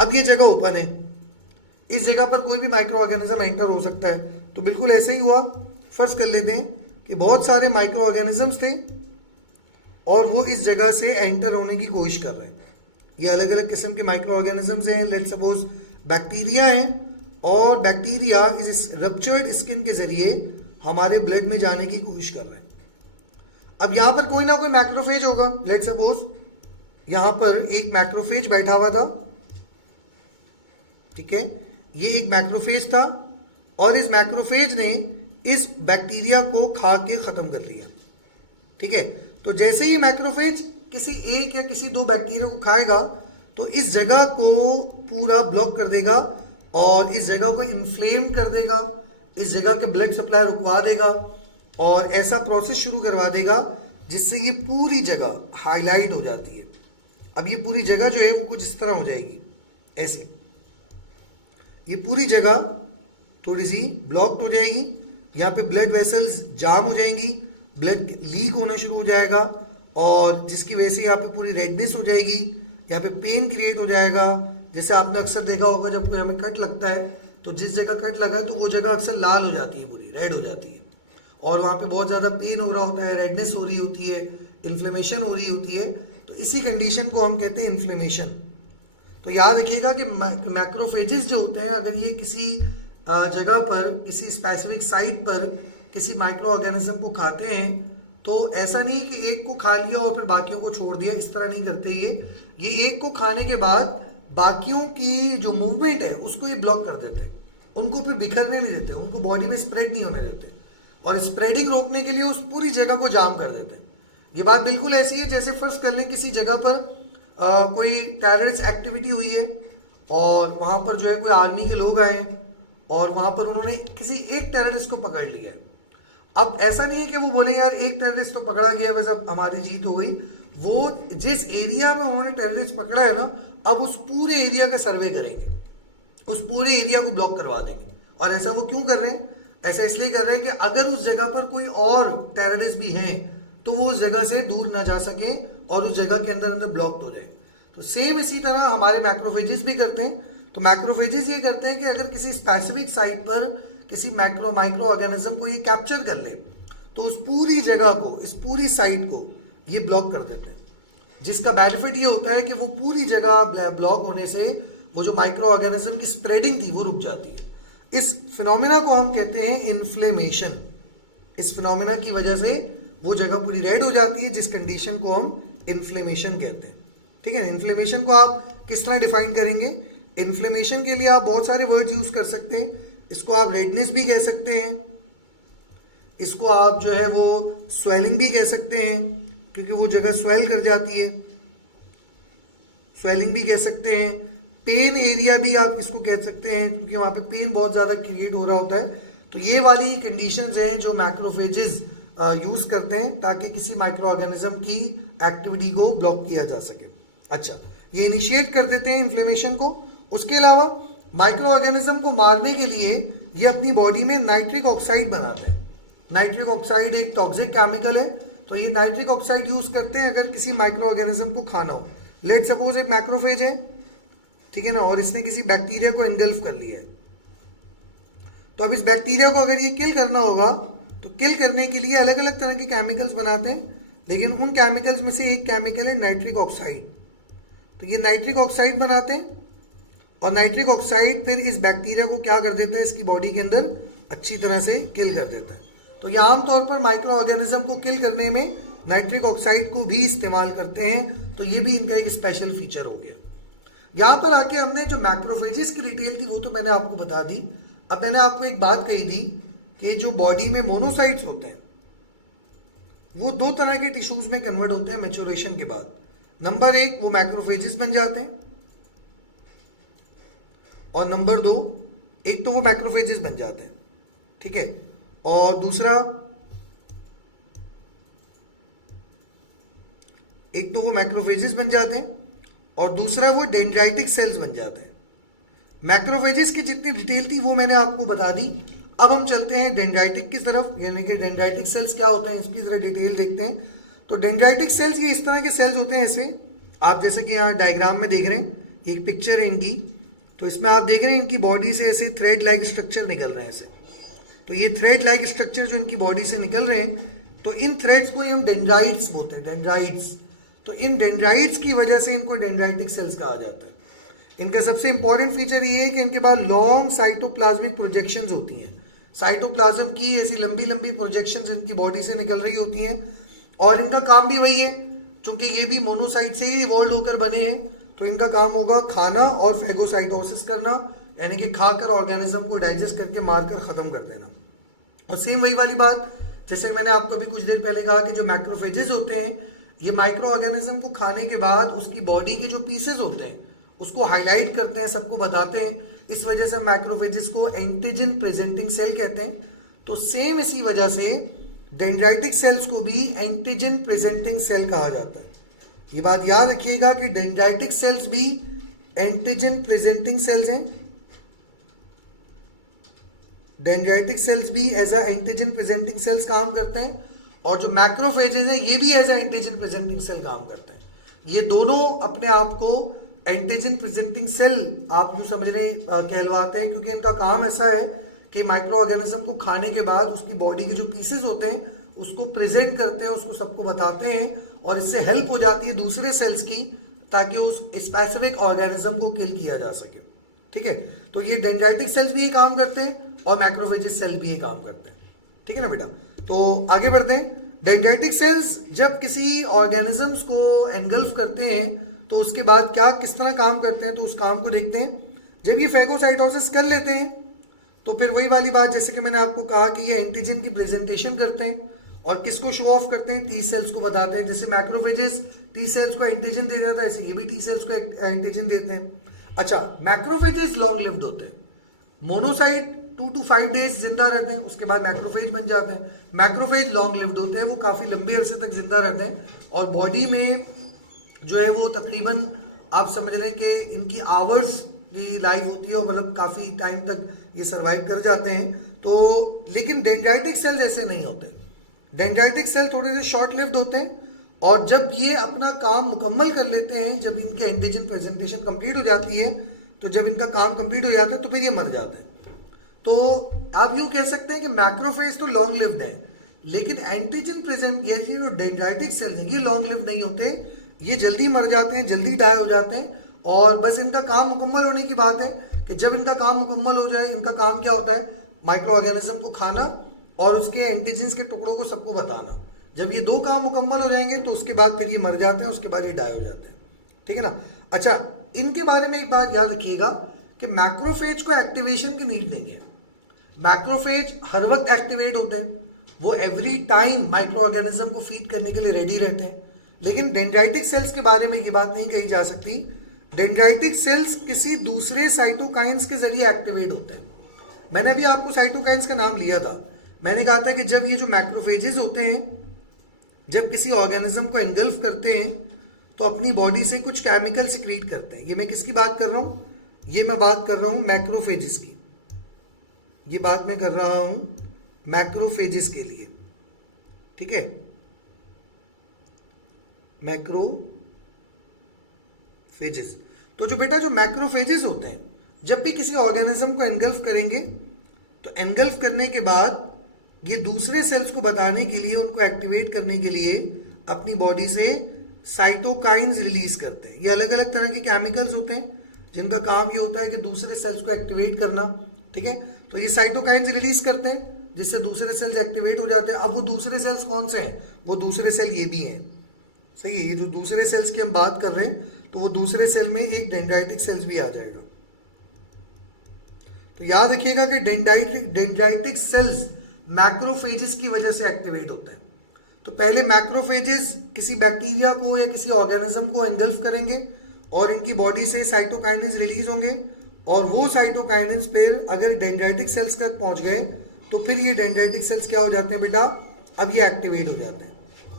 अब ये जगह ओपन है, इस जगह पर कोई भी माइक्रो ऑर्गेनिज्म एंटर हो सकता है। तो बिल्कुल ऐसे ही हुआ। फर्ज कर लेते हैं कि बहुत सारे माइक्रो ऑर्गेनिजम्स थे और वो इस जगह से एंटर होने की कोशिश कर रहे हैं। ये अलग अलग किस्म के माइक्रो ऑर्गेनिजम्स हैं। लेट सपोज बैक्टीरिया है और बैक्टीरिया इस रप्चर्ड स्किन के जरिए हमारे ब्लड में जाने की कोशिश कर रहे हैं। अब यहां पर कोई ना कोई मैक्रोफेज होगा। लेट सपोज यहां पर एक मैक्रोफेज बैठा हुआ था, ठीक है, ये एक मैक्रोफेज था और इस मैक्रोफेज ने इस बैक्टीरिया को खा के खत्म कर लिया, ठीक है। तो जैसे ही मैक्रोफेज किसी एक या किसी दो बैक्टीरिया को खाएगा तो इस जगह को पूरा ब्लॉक कर देगा और इस जगह को इन्फ्लेम कर देगा, इस जगह के ब्लड सप्लाई रुकवा देगा और ऐसा प्रोसेस शुरू करवा देगा जिससे ये पूरी जगह हाईलाइट हो जाती है। अब ये पूरी जगह जो है वो कुछ इस तरह हो जाएगी, ऐसे ये पूरी जगह थोड़ी सी ब्लॉक्ड हो जाएगी। यहाँ पे ब्लड वेसल्स जाम हो जाएंगी, ब्लड लीक होना शुरू हो जाएगा और जिसकी वजह से यहाँ पे पूरी रेडनेस हो जाएगी, यहाँ पे पेन क्रिएट हो जाएगा। जैसे आपने अक्सर देखा होगा जब कोई हमें कट लगता है तो जिस जगह कट लगा है तो वो जगह अक्सर लाल हो जाती है, पूरी रेड हो जाती है और वहाँ पे बहुत ज़्यादा पेन हो रहा होता है, रेडनेस हो रही होती है, इन्फ्लेमेशन हो रही होती है। तो इसी कंडीशन को हम कहते हैं इन्फ्लेमेशन। तो याद रखिएगा कि मैक्रोफेजेस जो होते हैं अगर ये किसी जगह पर किसी स्पेसिफिक साइट पर किसी माइक्रो ऑर्गेनिज्म को खाते हैं तो ऐसा नहीं कि एक को खा लिया और फिर बाकियों को छोड़ दिया, इस तरह नहीं करते। ये एक को खाने के बाद बाकियों की जो मूवमेंट है उसको ये ब्लॉक कर देते हैं, उनको फिर बिखरने नहीं देते, उनको बॉडी में स्प्रेड नहीं होने देते और स्प्रेडिंग रोकने के लिए उस पूरी जगह को जाम कर देते हैं। ये बात बिल्कुल ऐसी है जैसे फर्ज कर लें किसी जगह पर कोई टेररिस्ट एक्टिविटी हुई है और वहां पर जो है कोई आर्मी के लोग आए और वहां पर उन्होंने किसी एक टेररिस्ट को पकड़ लिया है। अब ऐसा नहीं है कि वो बोले यार एक टेररिस्ट तो पकड़ा गया बस अब हमारी जीत हो गई। वो जिस एरिया में उन्होंने टेररिस्ट पकड़ा है ना, अब उस पूरे एरिया का सर्वे करेंगे, उस पूरे एरिया को ब्लॉक करवा देंगे। और ऐसा वो क्यों कर रहे हैं? ऐसा इसलिए कर रहे हैं कि अगर उस जगह पर कोई और टेररिस्ट भी हैं तो वो उस जगह से दूर ना जा सके और उस जगह के अंदर ब्लॉक्ड हो जाए। तो सेम इसी तरह हमारे मैक्रोफेजेस भी करते हैं। तो मैक्रोफेजेस ये करते हैं कि अगर किसी स्पेसिफिक साइट पर किसी माइक्रो ऑर्गेनिज्म को ये कैप्चर कर ले तो उस पूरी जगह को, इस पूरी साइट को ये ब्लॉक कर देते हैं, जिसका बेनिफिट ये होता है कि वो पूरी जगह ब्लॉक होने से वो जो माइक्रो ऑर्गेनिज्म की स्प्रेडिंग थी वो रुक जाती है। इस फिनोमेना को हम कहते हैं इन्फ्लेमेशन। इस फिनोमेना की वजह से वो जगह पूरी रेड हो जाती है, जिस कंडीशन को हम इन्फ्लेमेशन कहते हैं, ठीक है। इन्फ्लेमेशन को आप किस तरह डिफाइन करेंगे? इन्फ्लेमेशन के लिए आप बहुत सारे वर्ड्स यूज कर सकते हैं। इसको आप रेडनेस भी कह सकते हैं, इसको आप जो है वो स्वेलिंग भी कह सकते हैं क्योंकि वो जगह स्वेल कर जाती है, स्वेलिंग भी कह सकते हैं। पेन एरिया भी आप इसको कह सकते हैं, क्योंकि वहां पे पेन बहुत ज्यादा क्रिएट हो रहा होता है। तो ये वाली कंडीशंस हैं जो मैक्रोफेजेस यूज करते हैं ताकि किसी माइक्रो ऑर्गेनिज्म की एक्टिविटी को ब्लॉक किया जा सके। अच्छा, ये इनिशिएट कर देते हैं इन्फ्लेमेशन को। उसके अलावा माइक्रो ऑर्गेनिज्म को मारने के लिए ये अपनी बॉडी में नाइट्रिक ऑक्साइड बनाते हैं। नाइट्रिक ऑक्साइड एक टॉक्सिक केमिकल है, तो ये नाइट्रिक ऑक्साइड यूज करते हैं अगर किसी माइक्रो ऑर्गेनिज्म को खाना हो। लेट सपोज एक मैक्रोफेज है, ठीक है ना, और इसने किसी बैक्टीरिया को एंगल्फ कर लिया है, तो अब इस बैक्टीरिया को अगर ये किल करना होगा तो किल करने के लिए अलग अलग तरह के केमिकल्स बनाते हैं, लेकिन उन केमिकल्स में से एक केमिकल है नाइट्रिक ऑक्साइड। तो ये नाइट्रिक ऑक्साइड बनाते हैं और नाइट्रिक ऑक्साइड फिर इस बैक्टीरिया को क्या कर देता है, इसकी बॉडी के अंदर अच्छी तरह से किल कर देता है। तो ये आमतौर पर माइक्रो ऑर्गेनिज्म को किल करने में नाइट्रिक ऑक्साइड को भी इस्तेमाल करते हैं, तो ये भी इनका एक स्पेशल फीचर हो गया। यहां पर आके हमने जो मैक्रोफेजेस की डिटेल थी वो तो मैंने आपको बता दी। अब मैंने आपको एक बात कही थी कि जो बॉडी में मोनोसाइट्स होते हैं वो दो तरह के टिश्यूज में कन्वर्ट होते हैं मैच्योरेशन के बाद। नंबर एक, वो मैक्रोफेजेस बन जाते हैं, और नंबर दो, एक तो वो मैक्रोफेजेस बन जाते हैं, ठीक है, और दूसरा, एक तो वो मैक्रोफेजेस बन जाते हैं और दूसरा वो डेंड्राइटिक सेल्स बन जाते हैं। मैक्रोफेजेस की जितनी डिटेल थी वो मैंने आपको बता दी। अब हम चलते हैं डेंड्राइटिक की तरफ, यानी कि डेंड्राइटिक सेल्स क्या होते हैं इसकी जरा डिटेल देखते हैं। तो डेंड्राइटिक सेल्स ये इस तरह के सेल्स होते हैं, ऐसे आप जैसे कि यहाँ डायग्राम में देख रहे हैं, एक पिक्चर है इनकी, तो इसमें आप देख रहे हैं इनकी बॉडी से ऐसे थ्रेड लाइक स्ट्रक्चर निकल रहे हैं ऐसे। तो ये थ्रेड लाइक स्ट्रक्चर जो इनकी बॉडी से निकल रहे हैं, तो इन थ्रेड्स को हम डेंड्राइट्स बोलते हैं, डेंड्राइट्स। तो इन डेंड्राइट्स की वजह से इनको डेंड्राइटिक सेल्स कहा जाता है। इनका सबसे इंपॉर्टेंट फीचर ये है कि इनके पास लॉन्ग साइटोप्लाज्मिक प्रोजेक्शंस होती हैं। साइटोप्लाज्म की ऐसी लंबी लंबी प्रोजेक्शंस इनकी बॉडी से निकल रही होती हैं, और इनका काम भी वही है, क्योंकि ये भी मोनोसाइट से ही इवॉल्व होकर बने हैं, तो इनका काम होगा खाना और फेगोसाइटोसिस करना, यानी कि खाकर ऑर्गेनिज्म को डाइजेस्ट करके मारकर खत्म कर देना। और सेम वही वाली बात, जैसे मैंने आपको अभी कुछ देर पहले कहा कि जो मैक्रोफेजेस होते हैं ये माइक्रो ऑर्गेनिज्म को खाने के बाद उसकी बॉडी के जो पीसेस होते हैं उसको हाईलाइट करते हैं, सबको बताते हैं। इस वजह से मैक्रोफेजेस को एंटीजन प्रेजेंटिंग सेल कहते हैं। तो सेम इसी वजह से डेंड्राइटिक सेल्स को भी एंटीजन प्रेजेंटिंग सेल कहा जाता है। ये बात याद रखिएगा कि डेंड्राइटिक सेल्स भी एंटीजन प्रेजेंटिंग सेल्स हैं। डेंड्राइटिक सेल्स भी as a antigen presenting cells काम करते हैं, और जो मैक्रोफेजेस हैं ये भी as a antigen presenting cell काम करते हैं। ये दोनों अपने आप को एंटीजन प्रेजेंटिंग सेल आप जो समझ रहे कहलवाते हैं, क्योंकि इनका काम ऐसा है कि माइक्रो ऑर्गेनिज्म को खाने के बाद उसकी बॉडी के जो पीसेस होते हैं उसको प्रेजेंट करते हैं, उसको सबको बताते हैं, और इससे हेल्प हो जाती है दूसरे सेल्स की, ताकि उस स्पेसिफिक ऑर्गेनिज्म को किल किया जा सके। ठीक है, तो ये डेंड्राइटिक सेल्स भी ये काम करते हैं और मैक्रोफेजेस सेल भी ये काम करते हैं। ठीक है ना बेटा, तो आगे बढ़ते हैं। डेंड्राइटिक सेल्स जब किसी ऑर्गेनिजम्स को एनगल्फ करते हैं तो उसके बाद क्या किस तरह काम करते हैं, तो उस काम को देखते हैं। जब ये फेगोसाइटोसिस कर लेते हैं तो फिर वही वाली बात, जैसे कि मैंने आपको कहा कि ये एंटीजन की प्रेजेंटेशन करते हैं, और किसको शो ऑफ करते हैं, टी सेल्स को बताते हैं। जैसे मैक्रोफेजेस टी सेल्स को एंटीजन दे देता है, ऐसे ये भी टी सेल्स को एंटीजन देते हैं। अच्छा, मैक्रोफेजेस लॉन्ग लिव्ड होते हैं। मोनोसाइट 2 to 5 डेज जिंदा रहते हैं, उसके बाद मैक्रोफेज बन जाते हैं। मैक्रोफेज लॉन्ग लिव्ड होते हैं, वो काफी लंबे अरसे तक जिंदा रहते हैं, और बॉडी में जो है वो तकरीबन आप समझ रहे कि इनकी आवर्स की लाइफ होती है, और मतलब काफी टाइम तक ये सर्वाइव कर जाते हैं। तो लेकिन डेंड्राइटिक सेल्स ऐसे नहीं होते। डेंड्राइटिक सेल थोड़े से शॉर्ट लिव्ड होते हैं, और जब ये अपना काम मुकम्मल कर लेते हैं, जब इनके एंटीजन प्रेजेंटेशन कंप्लीट हो जाती है, तो जब इनका काम कंप्लीट हो जाता है तो फिर ये मर जाते हैं। तो आप यूं कह सकते हैं कि मैक्रोफेज तो लॉन्ग लिव्ड है, लेकिन एंटीजन प्रेजेंट ये जो डेंड्राइटिक सेल्स हैं ये लॉन्ग लिव्ड नहीं होते, ये जल्दी मर जाते हैं, जल्दी डाई हो जाते हैं, और बस इनका काम मुकम्मल होने की बात है कि जब इनका काम मुकम्मल हो जाए, इनका काम क्या होता है, माइक्रो ऑर्गेनिज्म को खाना और उसके एंटीजन्स के टुकड़ों को सबको बताना। जब ये दो काम मुकम्मल हो जाएंगे तो उसके बाद फिर ये मर जाते हैं, उसके बाद ये डाई हो जाते हैं। ठीक है ना। अच्छा, इनके बारे में एक बात याद रखिएगा कि मैक्रोफेज को एक्टिवेशन की नीड नहीं है। मैक्रोफेज हर वक्त एक्टिवेट होते हैं, वो एवरी टाइम माइक्रो ऑर्गेनिज्म को फीड करने के लिए रेडी रहते हैं। लेकिन डेंड्राइटिक सेल्स के बारे में ये बात नहीं कही जा सकती डेंड्राइटिक सेल्स किसी दूसरे साइटोकाइंस के जरिए एक्टिवेट होते हैं। मैंने अभी आपको साइटोकाइंस का नाम लिया था। मैंने कहा था कि जब ये जो मैक्रोफेजेस होते हैं, जब किसी ऑर्गेनिज्म को एंगल्फ करते हैं तो अपनी बॉडी से कुछ केमिकल सिक्रीट करते हैं। ये मैं किसकी बात कर रहा हूं? ये मैं बात कर रहा हूं मैक्रोफेजेस की। ये बात मैं कर रहा हूं मैक्रोफेजेस के लिए, ठीक है? मैक्रोफेजेस। तो जो बेटा जो मैक्रोफेजेस होते हैं, जब भी किसी ऑर्गेनिज्म को एनगल्फ करेंगे तो एनगल्फ करने के बाद ये दूसरे सेल्स को बताने के लिए, उनको एक्टिवेट करने के लिए अपनी बॉडी से साइटोकाइंस रिलीज करते हैं। ये अलग अलग तरह के केमिकल्स होते हैं जिनका काम ये होता है कि दूसरे सेल्स को एक्टिवेट करना, ठीक है? तो ये साइटोकाइंस रिलीज करते हैं जिससे दूसरे सेल्स एक्टिवेट हो जाते हैं। अब वो दूसरे सेल्स कौन से हैं? वो दूसरे सेल ये भी हैं, सही है? ये जो दूसरे सेल्स की हम बात कर रहे हैं, तो वो दूसरे सेल में एक डेंड्राइटिक सेल्स भी आ जाएगा। तो याद रखिएगा कि डेंड्राइटिक सेल्स मैक्रोफेजेस की वजह से एक्टिवेट होते हैं। तो पहले मैक्रोफेजेस किसी बैक्टीरिया को या किसी ऑर्गेनिज्म को एंगल्फ करेंगे और इनकी बॉडी से साइटोकाइनेस रिलीज होंगे, और वो साइटोकाइनेस फिर अगर डेंड्राइटिक सेल्स तक पहुंच गए तो फिर ये डेंड्राइटिक सेल्स क्या हो जाते हैं बेटा? अब ये एक्टिवेट हो जाते हैं,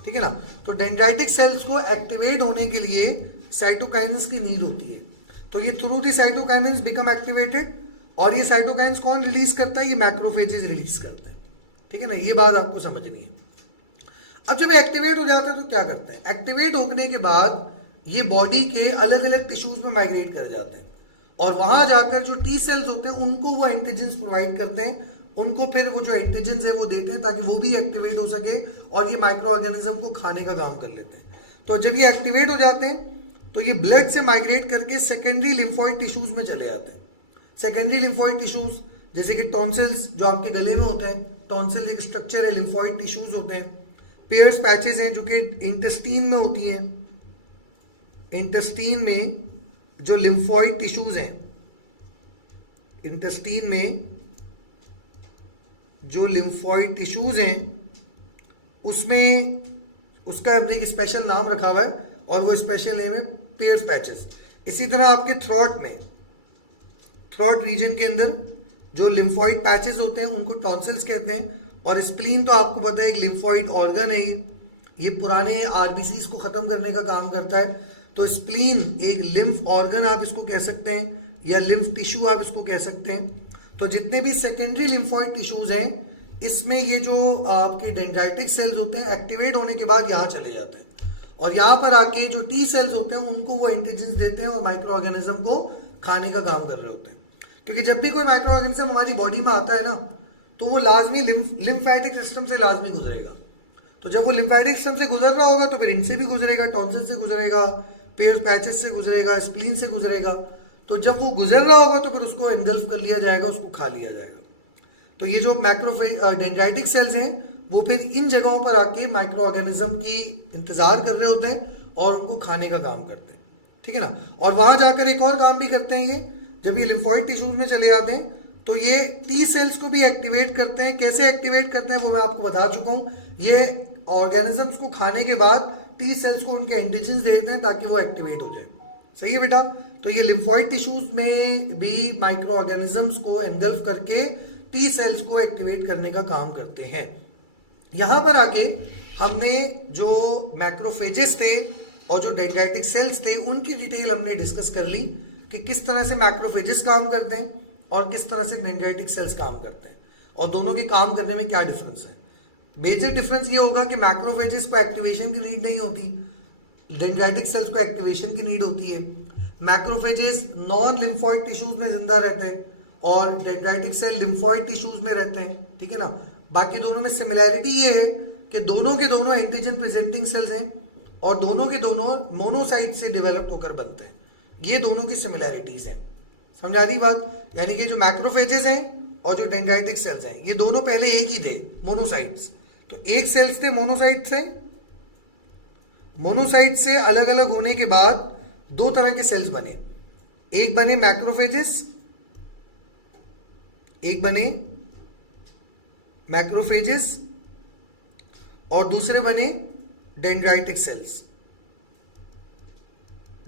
ठीक है ना? तो डेंड्राइटिक सेल्स को एक्टिवेट होने के लिए साइटोकाइनेस की नीड होती है। तो ये थ्रू दी साइटोकाइनेस बिकम एक्टिवेटेड, और ये साइटोकाइनेस कौन रिलीज करता है? ये मैक्रोफेजेस रिलीज करते हैं, ठीक है ना? ये बात आपको समझनी है। अब जब एक्टिवेट हो जाते हैं तो क्या करते हैं? एक्टिवेट होने के बाद ये बॉडी के अलग अलग टिश्यूज में माइग्रेट कर जाते हैं, और वहां जाकर जो टी सेल्स होते हैं उनको वो एंटीजेंस प्रोवाइड करते हैं। उनको फिर वो जो एंटीजेंस है वो देते हैं ताकि वो भी एक्टिवेट हो सके और ये माइक्रो ऑर्गेनिज्म को खाने का काम कर लेते हैं। तो जब ये एक्टिवेट हो जाते हैं तो ये ब्लड से माइग्रेट करके सेकेंडरी लिम्फोइड टिश्यूज में चले जाते हैं। सेकेंडरी लिम्फोइड टिश्यूज जैसे कि टॉन्सिल्स जो आपके गले में होते हैं, टॉन्सिल एक स्ट्रक्चर है, लिम्फोइड टिश्यूज होते हैं। पेयर्स पैचेस हैं जो कि इंटेस्टीन में होती हैं। इंटेस्टीन में जो लिम्फोइड टिश्यूज हैं, इंटेस्टीन में जो लिम्फोइड टिश्यूज हैं उसमें उसका हमने एक स्पेशल नाम रखा हुआ है, और वो स्पेशल नेम है पेयर्स पैचेस। इसी तरह आपके थ्रोट में, थ्रोट रीजन के अंदर जो लिम्फोइड पैचेस होते हैं उनको टॉन्सिल्स कहते हैं। और स्प्लीन तो आपको पता है एक लिम्फोइड ऑर्गन है। ये पुराने आरबीसीज को खत्म करने का काम करता है। तो स्प्लीन एक लिम्फ ऑर्गन आप इसको कह सकते हैं, या लिम्फ टिश्यू आप इसको कह सकते हैं। तो जितने भी सेकेंडरी लिम्फोइड टिश्यूज हैं, इसमें ये जो आपके डेंड्राइटिक सेल्स होते हैं एक्टिवेट होने के बाद यहाँ चले जाते हैं, और यहाँ पर आके जो टी सेल्स होते हैं उनको वो एंटीजेंस देते हैं और माइक्रो ऑर्गेनिज्म को खाने का काम कर रहे होते हैं। क्योंकि जब भी कोई माइक्रो ऑर्गेनिज्म हमारी बॉडी में आता है ना, तो वो लाजमी लिम्फेटिक सिस्टम से लाजमी गुजरेगा। तो जब वो लिम्फेटिक सिस्टम से गुजर रहा होगा तो फिर इनसे भी गुजरेगा, टॉन्सिल से गुजरेगा, पेयर्स पैचेस से गुजरेगा, स्प्लीन से गुजरेगा। तो जब वो गुजर रहा होगा तो फिर उसको एंगल्फ कर लिया जाएगा, उसको खा लिया जाएगा। तो ये जो डेंड्राइटिक सेल्स हैं वो फिर इन जगहों पर आके माइक्रो ऑर्गेनिज्म की इंतजार कर रहे होते हैं और उनको खाने का काम करते हैं, ठीक है ना? और वहां जाकर एक और काम भी करते हैं। ये जब ये लिम्फोइड टिश्यूज में चले जाते हैं तो ये टी सेल्स को भी एक्टिवेट करते हैं। कैसे एक्टिवेट करते हैं वो मैं आपको बता चुका हूं। ये ऑर्गेनिजम्स को खाने के बाद टी सेल्स को उनके एंटीजेंस देते हैं ताकि वो एक्टिवेट हो जाए। सही है बेटा? तो ये लिम्फोइड टिश्यूज में भी माइक्रो ऑर्गेनिजम्स को एनगल्फ करके टी सेल्स को एक्टिवेट करने का काम करते हैं। यहां पर आके हमने जो मैक्रोफेजेस थे और जो डेंड्राइटिक सेल्स थे उनकी डिटेल हमने डिस्कस कर ली कि किस तरह से मैक्रोफेजेस काम करते हैं और किस तरह से डेंड्राइटिक सेल्स काम करते हैं, और दोनों के काम करने में क्या डिफरेंस है। मेजर डिफरेंस ये होगा कि मैक्रोफेजेस को एक्टिवेशन की नीड नहीं होती, डेंड्राइटिक सेल्स को एक्टिवेशन की नीड होती है। मैक्रोफेजेस नॉन लिम्फोइड टिश्यूज में जिंदा रहते हैं और डेंड्राइटिक सेल लिम्फोइड टिश्यूज में रहते हैं, ठीक है ना? बाकी दोनों में सिमिलैरिटी ये है कि दोनों के दोनों एंटीजन प्रेजेंटिंग सेल्स हैं और दोनों के दोनों मोनोसाइट से डेवलप होकर बनते हैं। ये दोनों की सिमिलैरिटीज हैं। समझा दी बात? यानी कि जो मैक्रोफेजेस हैं और जो डेंड्राइटिक सेल्स हैं ये दोनों पहले एक ही थे, मोनोसाइट्स। तो एक सेल्स थे मोनोसाइट से, मोनोसाइट से अलग अलग होने के बाद दो तरह के सेल्स बने। एक बने मैक्रोफेजेस, एक बने मैक्रोफेजेस, और दूसरे बने डेंड्राइटिक सेल्स।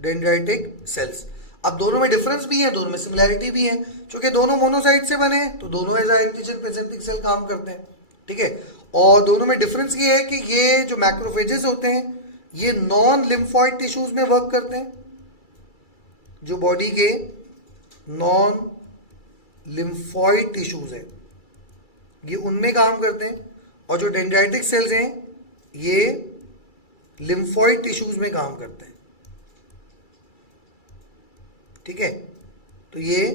डेंड्राइटिक सेल्स अब दोनों में डिफरेंस भी है, दोनों में सिमिलैरिटी भी है, क्योंकि दोनों मोनोसाइट से बने हैं तो दोनों एज एंटीजन प्रेजेंटिंग सेल काम करते हैं, ठीक है। और दोनों में डिफरेंस ये है कि ये जो मैक्रोफेजेस होते हैं ये नॉन लिम्फॉइड टिश्यूज में वर्क करते हैं, जो बॉडी के नॉन लिम्फॉइड टिश्यूज हैं ये उनमें काम करते हैं, और जो डेंड्राइटिक सेल्स हैं ये लिम्फॉइड टिश्यूज में काम करते हैं, ठीक है। तो ये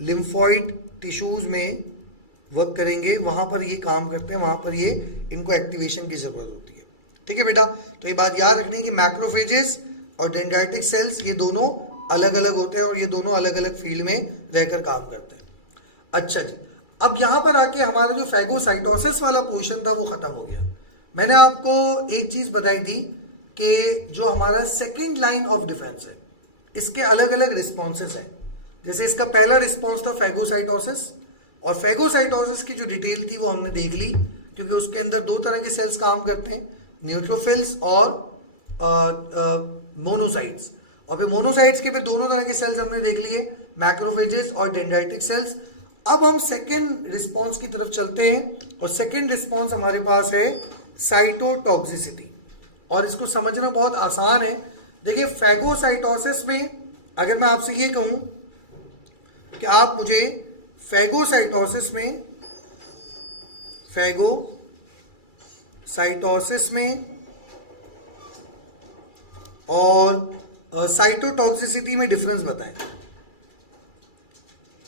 लिम्फॉइड टिश्यूज में वर्क करेंगे, वहां पर ये काम करते हैं, वहां पर ये इनको एक्टिवेशन की जरूरत होती है, ठीक है बेटा। तो ये बात याद रखनी है कि मैक्रोफेजेस और डेंड्राइटिक सेल्स ये दोनों अलग अलग होते हैं और ये दोनों अलग अलग फील्ड में रहकर काम करते हैं। अच्छा जी, अब यहां पर आके हमारा जो फैगोसाइटोसिस वाला पोर्शन था वो खत्म हो गया। मैंने आपको एक चीज बताई थी कि जो हमारा सेकेंड लाइन ऑफ डिफेंस है इसके अलग अलग रिस्पॉन्सेस हैं। जैसे इसका पहला रिस्पॉन्स था फैगोसाइटोसिस, और फैगोसाइटोसिस की जो डिटेल थी वो हमने देख ली, क्योंकि उसके अंदर दो तरह के सेल्स काम करते हैं, न्यूट्रोफिल्स और मोनोसाइट्स। और फिर मोनोसाइट्स के फिर दोनों तरह के सेल्स हमने देख लिए, मैक्रोफेजेस और डेंड्राइटिक सेल्स। अब हम सेकेंड रिस्पॉन्स की तरफ चलते हैं, और सेकेंड रिस्पॉन्स हमारे पास है साइटोटॉक्सिसिटी, और इसको समझना बहुत आसान है। देखिए फैगोसाइटोसिस में अगर मैं आपसे ये कहूं कि आप मुझे फैगोसाइटोसिस में और साइटोटॉक्सिसिटी में डिफरेंस बताएं।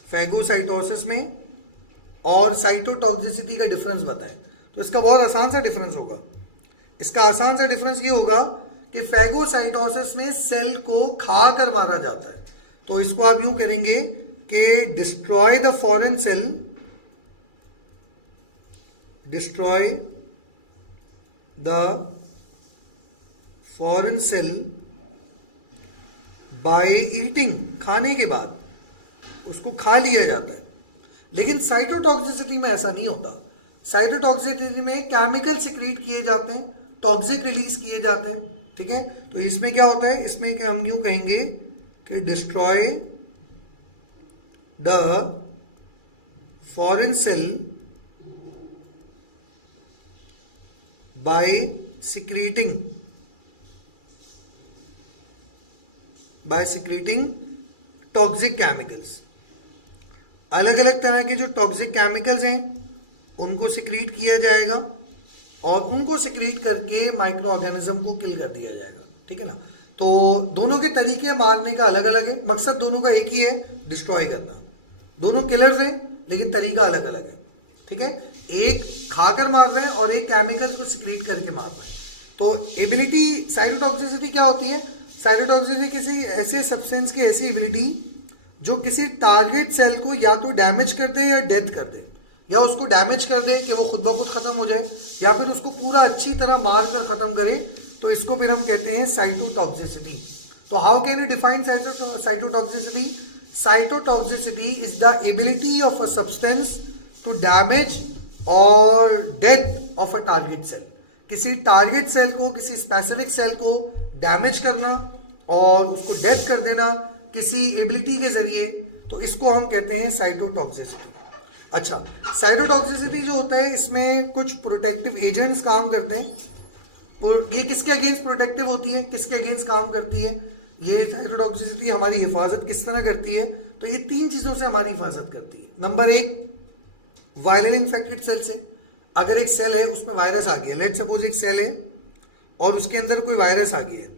फैगोसाइटोसिस में और साइटोटॉक्सिसिटी का डिफरेंस बताएं। तो इसका बहुत आसान सा डिफरेंस होगा। इसका आसान सा डिफरेंस ये होगा कि फैगोसाइटोसिस में सेल को खाकर मारा जाता है, तो इसको आप यूं करेंगे कि destroy the foreign cell, destroy the foreign cell by eating, खाने के बाद उसको खा लिया जाता है। लेकिन साइटोटॉक्सिसिटी में ऐसा नहीं होता। साइटोटॉक्सिसिटी में केमिकल सिक्रीट किए जाते हैं, टॉक्सिक रिलीज किए जाते हैं, ठीक है। तो इसमें क्या होता है, इसमें हम यूं कहेंगे कि destroy the foreign cell by secreting toxic chemicals. अलग अलग तरह के जो टॉक्सिक केमिकल्स हैं उनको सिक्रीट किया जाएगा, और उनको सिक्रीट करके माइक्रो ऑर्गेनिज्म को किल कर दिया जाएगा, ठीक है ना। तो दोनों के तरीके मारने का अलग अलग है, मकसद दोनों का एक ही है, डिस्ट्रॉय करना। दोनों किलर्स हैं लेकिन तरीका अलग अलग है, ठीक है। एक खाकर मार रहे हैं और एक केमिकल्स को सिक्रीट करके मार रहे हैं। तो एबिलिटी साइटोटॉक्सिसिटी क्या होती है? साइटोटॉक्सिसिटी किसी ऐसे सब्सटेंस की ऐसी एबिलिटी जो किसी टारगेट सेल को या तो डैमेज कर दे या डेथ कर दे, या उसको डैमेज कर दे कि वो खुद ब खुद खत्म हो जाए, या फिर उसको पूरा अच्छी तरह मार कर खत्म करे, तो इसको फिर हम कहते हैं साइटोटॉक्सिसिटी। तो how can you define cytotoxicity? Cytotoxicity is the ability of a substance to damage और death of a target cell. किसी टारगेट सेल को, किसी स्पेसिफिक सेल को डैमेज करना और उसको डेथ कर देना किसी एबिलिटी के जरिए, तो इसको हम कहते हैं साइटोटॉक्सिसिटी। अच्छा, साइटोटॉक्सिसिटी जो होता है इसमें कुछ प्रोटेक्टिव एजेंट्स काम करते हैं। ये किसके अगेंस्ट प्रोटेक्टिव होती है, किसके अगेंस्ट काम करती है? ये साइटोटॉक्सिसिटी हमारी हिफाजत किस तरह करती है? तो ये तीन चीजों से हमारी हिफाजत करती है। नंबर एक, वायरल इन्फेक्टेड सेल से। अगर एक सेल है उसमें वायरस आ गया, लेट सपोज एक सेल है और उसके अंदर कोई वायरस आ गया है,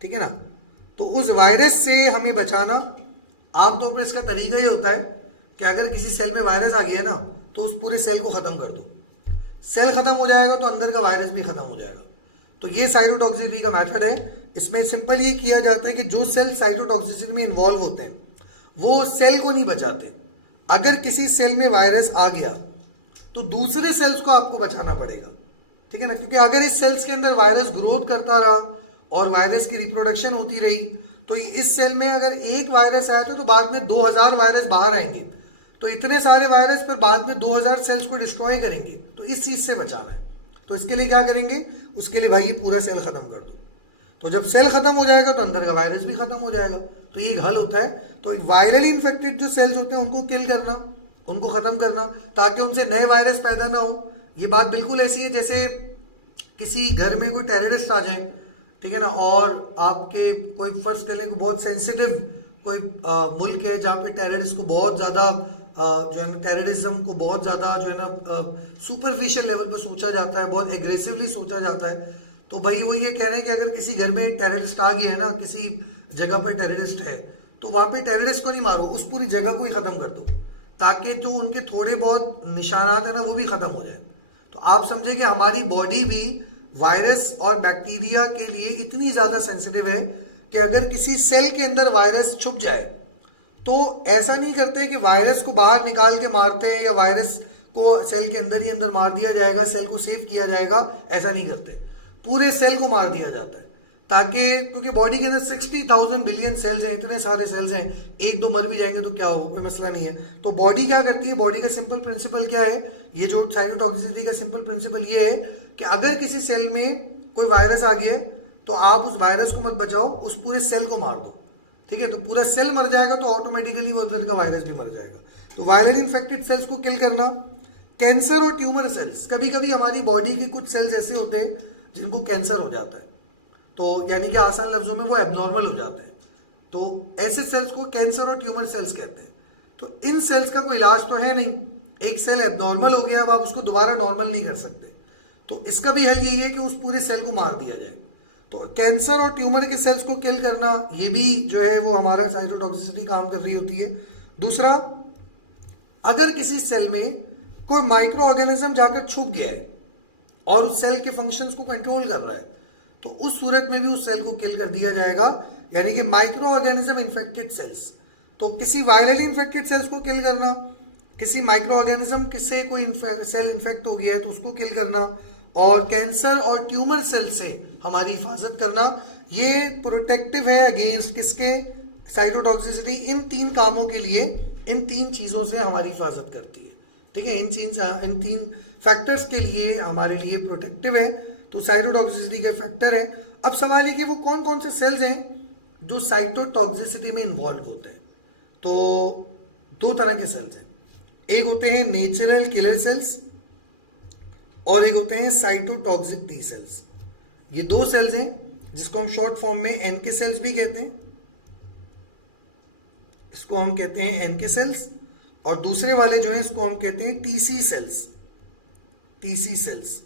ठीक है ना, तो उस वायरस से हमें बचाना आमतौर पर इसका तरीका ये होता है कि अगर किसी सेल में वायरस आ गया ना तो उस पूरे सेल को खत्म कर दो। सेल खत्म हो जाएगा तो अंदर का वायरस भी खत्म हो जाएगा। तो ये साइटोटॉक्सिसिटी का मेथड है। इसमें सिंपल ये किया जाता है कि जो सेल साइटोटॉक्सिसिटी में इन्वॉल्व होते हैं वो सेल को नहीं बचाते। अगर किसी सेल में वायरस आ गया तो दूसरे सेल्स को आपको बचाना पड़ेगा, ठीक है ना, क्योंकि अगर इस सेल्स के अंदर वायरस ग्रोथ करता रहा और वायरस की रिप्रोडक्शन होती रही तो इस सेल में अगर एक वायरस आया तो बाद में 2000 वायरस बाहर आएंगे, तो इतने सारे वायरस फिर बाद में 2000 सेल्स को डिस्ट्रॉय करेंगे। तो इस चीज से बचाना है, तो इसके लिए क्या करेंगे? उसके लिए भाई ये पूरा सेल खत्म कर दो। तो जब सेल खत्म हो जाएगा तो अंदर का वायरस भी खत्म हो जाएगा। तो ये एक हल होता है। तो वायरली इन्फेक्टेड जो सेल्स होते हैं उनको किल करना, उनको खत्म करना, ताकि उनसे नए वायरस पैदा ना हो। ये बात बिल्कुल ऐसी है जैसे किसी घर में कोई टेररिस्ट आ जाए, ठीक है ना, और आपके कोई फर्ज कर ले बहुत सेंसिटिव कोई मुल्क है जहाँ पे टेररिस्ट को बहुत ज़्यादा जो है ना टेररिज्म को बहुत ज़्यादा जो है ना सुपरफिशियल लेवल पे सोचा जाता है, बहुत एग्रेसिवली सोचा जाता है। तो भाई वो ये कह रहे हैं कि अगर किसी घर में टेररिस्ट आ गया है ना, किसी जगह पे टेररिस्ट है, तो वहाँ पे टेररिस्ट को नहीं मारो, उस पूरी जगह को ही ख़त्म कर दो, ताकि जो उनके थोड़े बहुत निशानात है ना वो भी ख़त्म हो जाए। तो आप समझे कि हमारी बॉडी भी वायरस और बैक्टीरिया के लिए इतनी ज़्यादा सेंसिटिव है कि अगर किसी सेल के अंदर वायरस छुप जाए तो ऐसा नहीं करते कि वायरस को बाहर निकाल के मारते हैं या वायरस को सेल के अंदर ही अंदर मार दिया जाएगा, सेल को सेव किया जाएगा, ऐसा नहीं करते, पूरे सेल को मार दिया जाता है। ताकि क्योंकि बॉडी के अंदर 60,000 बिलियन सेल्स हैं, इतने सारे सेल्स हैं, एक दो मर भी जाएंगे तो क्या हो, कोई मसला नहीं है। तो बॉडी क्या करती है, बॉडी का सिंपल प्रिंसिपल क्या है, ये जो साइटोटॉक्सिसिटी का सिंपल प्रिंसिपल ये है कि अगर किसी सेल में कोई वायरस आ गया है तो आप उस वायरस को मत बचाओ, उस पूरे सेल को मार दो, ठीक है। तो पूरा सेल मर जाएगा तो ऑटोमेटिकली वो अंदर का वायरस भी मर जाएगा। तो वायरल इन्फेक्टेड सेल्स को किल करना। कैंसर और ट्यूमर सेल्स, कभी कभी हमारी बॉडी के कुछ सेल्स ऐसे होते हैं जिनको कैंसर हो जाता है, तो यानी कि आसान लफ्जों में वो एबनॉर्मल हो जाते हैं। तो ऐसे सेल्स को कैंसर और ट्यूमर सेल्स कहते हैं। तो इन सेल्स का कोई इलाज तो है नहीं, एक सेल एबनॉर्मल हो गया, अब आप उसको दोबारा नॉर्मल नहीं कर सकते, तो इसका भी हल यही है कि उस पूरे सेल को मार दिया जाए। तो कैंसर और ट्यूमर के सेल्स को किल करना, ये भी जो है वो हमारा साइटोटॉक्सिसिटी काम कर रही होती है। दूसरा, अगर किसी सेल में कोई माइक्रो ऑर्गेनिज्म जाकर छुप गया है और उस सेल के फंक्शंस को कंट्रोल कर रहा है, तो उस सूरत में भी उस सेल को किल कर दिया जाएगा, यानी कि माइक्रो ऑर्गेनिज्म इन्फेक्टेड सेल्स। तो किसी वायरली इन्फेक्टेड सेल्स को किल करना, किसी माइक्रो ऑर्गेनिज्म किससे कोई सेल इन्फेक्ट हो गया है तो उसको किल करना, और कैंसर और ट्यूमर सेल से हमारी हिफाजत करना, ये प्रोटेक्टिव है अगेंस्ट किसके, साइटोटॉक्सिसिटी। इन तीन कामों के लिए, इन तीन चीज़ों से हमारी हिफाजत करती है, ठीक है। इन तीन फैक्टर्स के लिए हमारे लिए प्रोटेक्टिव है, तो साइटोटॉक्सिसिटी के फैक्टर है। अब सवाल ये कि वो कौन कौन से सेल्स हैं जो साइटोटॉक्सिसिटी में इन्वॉल्व होते हैं। तो दो तरह के सेल्स हैं, एक होते हैं नेचुरल किलर सेल्स और एक होते हैं साइटोटॉक्सिक टी सेल्स। ये दो सेल्स हैं जिसको हम शॉर्ट फॉर्म में एनके सेल्स भी कहते हैं, इसको हम कहते हैं एनके सेल्स, और दूसरे वाले जो हैं इसको हम कहते हैं TC cells, TC cells,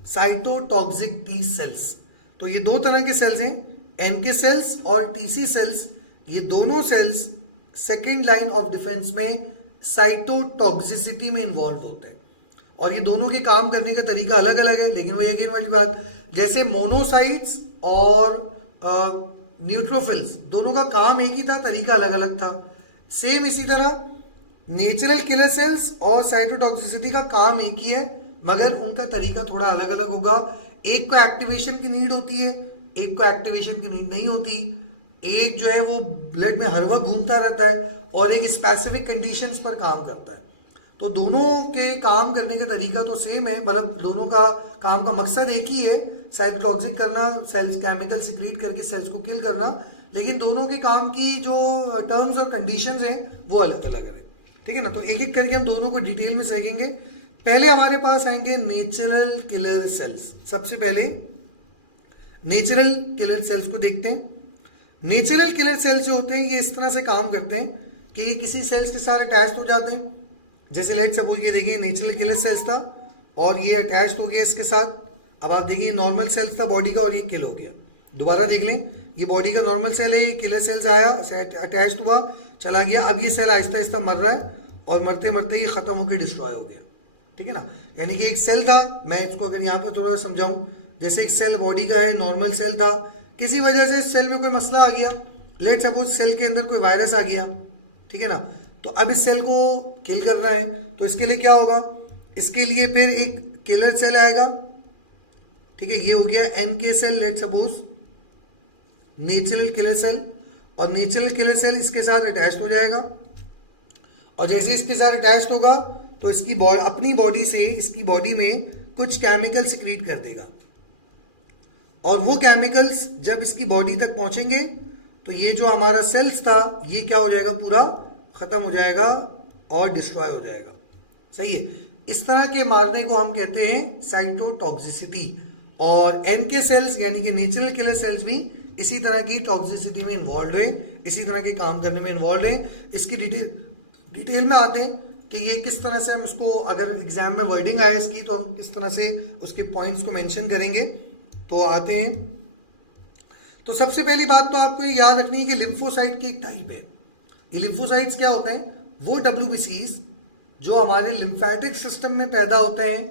cytotoxic T cells. तो ये दो तरह के सेल्स हैं, एनके सेल्स और टीसी सेल्स। ये दोनों cells second line of defence में साइटोटॉक्सिसिटी में इन्वॉल्व होते हैं, और ये दोनों के काम करने का तरीका अलग अलग है, लेकिन वो यकीन वाली बात, जैसे मोनोसाइट्स और न्यूट्रोफिल्स दोनों का काम एक ही था, तरीका अलग अलग था। सेम इसी तरह नेचुरल किलर सेल्स और साइटोटॉक्सिसिटी का काम एक ही है, मगर उनका तरीका थोड़ा अलग अलग होगा। एक को एक्टिवेशन की नीड होती है, एक को एक्टिवेशन की नीड नहीं होती। एक जो है वो ब्लड में हर वक्त घूमता रहता है और एक स्पेसिफिक कंडीशंस पर काम करता है। तो दोनों के काम करने का तरीका तो सेम है, मतलब दोनों का काम का मकसद एक ही है, साइटोटॉक्सिक करना, सेल्स केमिकल सिक्रीट करके सेल्स को किल करना, लेकिन दोनों के काम की जो टर्म्स और कंडीशंस हैं वो अलग अलग है, ठीक है ना। तो एक एक करके हम दोनों को डिटेल में सीखेंगे। पहले हमारे पास आएंगे नेचुरल किलर सेल्स। सबसे पहले नेचुरल किलर सेल्स को देखते हैं। नेचुरल किलर सेल्स जो होते हैं ये इस तरह से काम करते हैं कि ये किसी सेल्स के साथ अटैच हो जाते हैं। जैसे लेट सपोज ये देखिए नेचुरल किलर सेल्स था और ये अटैच हो गया इसके साथ। अब आप देखिए नॉर्मल सेल्स था बॉडी का और ये किल हो गया। दोबारा देख लें, ये बॉडी का नॉर्मल सेल है, ये किलर सेल्स आया, अटैच हुआ, चला गया। अब ये सेल आहिस्ता आहिस्ता मर रहा है और मरते मरते ये खत्म होकर डिस्ट्रॉय हो गया, ठीक है ना। यानी कि एक सेल था, मैं इसको अगर यहाँ पे थोड़ा समझाऊं, जैसे एक सेल बॉडी का है, नॉर्मल सेल था, किसी वजह से इस सेल में कोई मसला आ गया, लेट सपोज सेल के अंदर कोई वायरस आ गया, ठीक है ना। तो अब इस सेल को किल करना है, तो इसके लिए क्या होगा, इसके लिए फिर एक किलर सेल आएगा, ठीक है। ये हो गया NK cell, let suppose natural killer cell, और नेचुरल किलर सेल इसके साथ अटैच हो जाएगा, और जैसे इसके साथ अटैच होगा तो इसकी अपनी बॉडी से इसकी बॉडी में कुछ केमिकल सिक्रीट कर देगा, और वो केमिकल्स जब इसकी बॉडी तक पहुंचेंगे तो ये जो हमारा सेल्स था ये क्या हो जाएगा, पूरा खत्म हो जाएगा और डिस्ट्रॉय हो जाएगा। सही है। इस तरह के मारने को हम कहते हैं साइटोटॉक्सिसिटी। और एनके सेल्स यानी कि नेचुरल किलर सेल्स भी इसी तरह की टॉक्सिसिटी में इन्वॉल्व है, इसी तरह के काम करने में इन्वॉल्व है। इसकी डिटेल में आते हैं कि ये किस तरह से हम इसको, अगर एग्जाम में वर्डिंग आए इसकी तो हम किस तरह से उसके पॉइंट्स को मेंशन करेंगे। तो आते हैं, तो सबसे पहली बात तो आपको ये याद रखनी है कि लिम्फोसाइट की एक टाइप है। ये लिम्फोसाइट्स क्या होते हैं, वो डब्ल्यूबीसीज जो हमारे लिम्फेटिक सिस्टम में पैदा होते हैं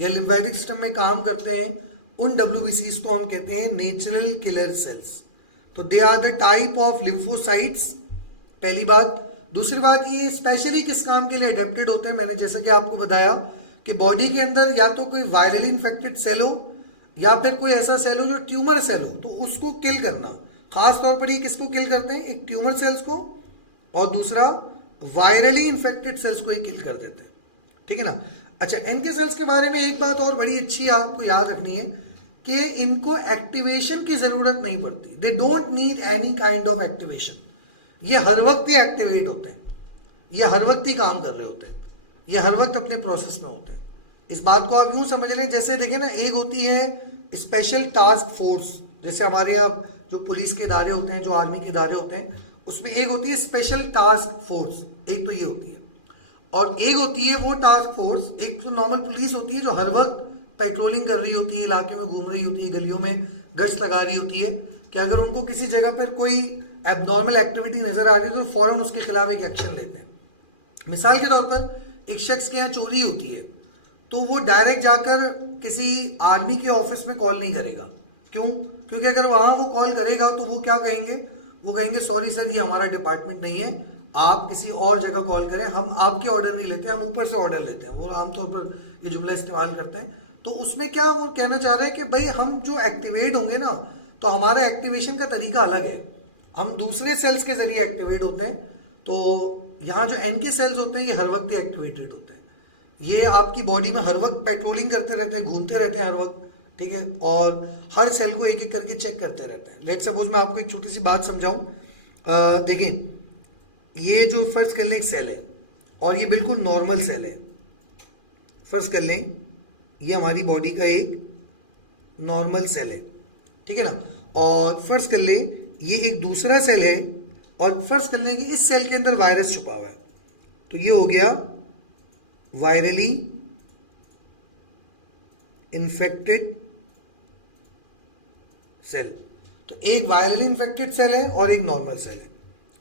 या लिम्फेटिक सिस्टम में काम करते हैं, उन डब्ल्यूबीसीज को हम कहते हैं नेचुरल किलर सेल्स। तो they are the type of lymphocytes, पहली बात। दूसरी बात, ये स्पेशली किस काम के लिए अडेप्टेड होते हैं, मैंने जैसा कि आपको बताया कि बॉडी के अंदर या तो कोई वायरली इन्फेक्टेड सेल हो या फिर कोई ऐसा सेल हो जो ट्यूमर सेल हो, तो उसको किल करना। खास तौर पर ये किसको किल करते हैं, एक ट्यूमर सेल्स को, और दूसरा वायरली इन्फेक्टेड सेल्स को ही किल कर देते हैं। ठीक है ना। अच्छा, एनके सेल्स के बारे में एक बात और बड़ी अच्छी आपको याद रखनी है कि इनको एक्टिवेशन की जरूरत नहीं पड़ती। They don't need any kind of activation. ये हर वक्त ही एक्टिवेट होते हैं, ये हर वक्त ही काम कर रहे होते हैं, ये हर वक्त अपने प्रोसेस में होते हैं। इस बात को आप यूं समझ लें, जैसे देखें ना, एक होती है स्पेशल टास्क फोर्स, जैसे हमारे यहाँ जो पुलिस के इदारे होते हैं, जो आर्मी के इदारे होते हैं, उसमें एक होती है स्पेशल टास्क फोर्स, एक तो ये होती है, और एक होती है वो टास्क फोर्स, एक तो नॉर्मल पुलिस होती है जो हर वक्त पेट्रोलिंग कर रही होती है, इलाके में घूम रही होती है, गलियों में गश्त लगा रही होती है कि अगर उनको किसी जगह पर कोई एबनॉर्मल एक्टिविटी नजर आ रही है तो फौरन उसके खिलाफ एक एक्शन लेते हैं। मिसाल के तौर पर एक शख्स के यहाँ चोरी होती है तो वो डायरेक्ट जाकर किसी आर्मी के ऑफिस में कॉल नहीं करेगा। क्यों? क्योंकि अगर वहां वो कॉल करेगा तो वो क्या कहेंगे, वो कहेंगे सॉरी सर, ये हमारा डिपार्टमेंट नहीं है, आप किसी और जगह कॉल करें, हम आपके ऑर्डर नहीं लेते, हम ऊपर से ऑर्डर लेते हैं। वो आमतौर पर ये जुमला इस्तेमाल करते हैं। तो उसमें क्या वो कहना चाह रहे हैं कि भाई हम जो एक्टिवेट होंगे ना, तो हमारा एक्टिवेशन का तरीका अलग है, हम दूसरे सेल्स के जरिए एक्टिवेट होते हैं। तो यहाँ जो एनके सेल्स होते हैं ये हर वक्त ही एक्टिवेटेड होते हैं, ये आपकी बॉडी में हर वक्त पेट्रोलिंग करते रहते हैं, घूमते रहते हैं हर वक्त। ठीक है। और हर सेल को एक एक करके चेक करते रहते हैं। लेट सपोज मैं आपको एक छोटी सी बात समझाऊं। देखें, ये जो फर्ज कर लें एक सेल है और ये बिल्कुल नॉर्मल सेल है। फर्ज कर लें ये हमारी बॉडी का एक नॉर्मल सेल है, ठीक है ना। और फर्ज कर लें ये एक दूसरा सेल है और फर्ज कर लें कि इस सेल के अंदर वायरस छुपा हुआ है, तो ये हो गया वायरली इन्फेक्टेड सेल। तो एक वायरली इन्फेक्टेड सेल है और एक नॉर्मल सेल है।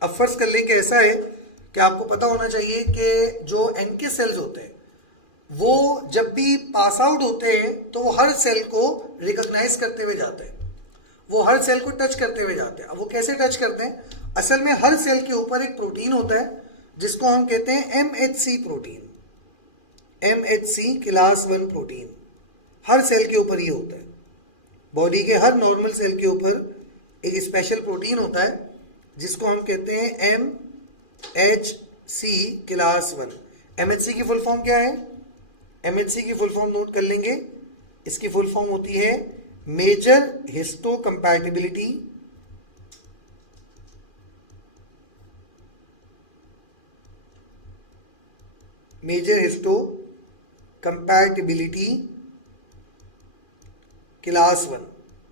अब फर्ज कर लें कि ऐसा है कि आपको पता होना चाहिए कि जो एनके सेल्स होते हैं वो जब भी पास आउट होते हैं तो वो हर सेल को रिकॉग्नाइज करते हुए जाते हैं, वो हर सेल को टच करते हुए जाते हैं। अब वो कैसे टच करते हैं, असल में हर सेल के ऊपर एक प्रोटीन होता है जिसको हम कहते हैं MHC protein, MHC class 1 protein. हर सेल के ऊपर ये होता है, बॉडी के हर नॉर्मल सेल के ऊपर एक स्पेशल प्रोटीन होता है जिसको हम कहते हैं एमएचसी क्लास 1। एमएचसी की फुल फॉर्म क्या है, एमएचसी की फुल फॉर्म नोट कर लेंगे, इसकी फुल फॉर्म होती है मेजर हिस्टोकम्पैटिबिलिटी क्लास 1।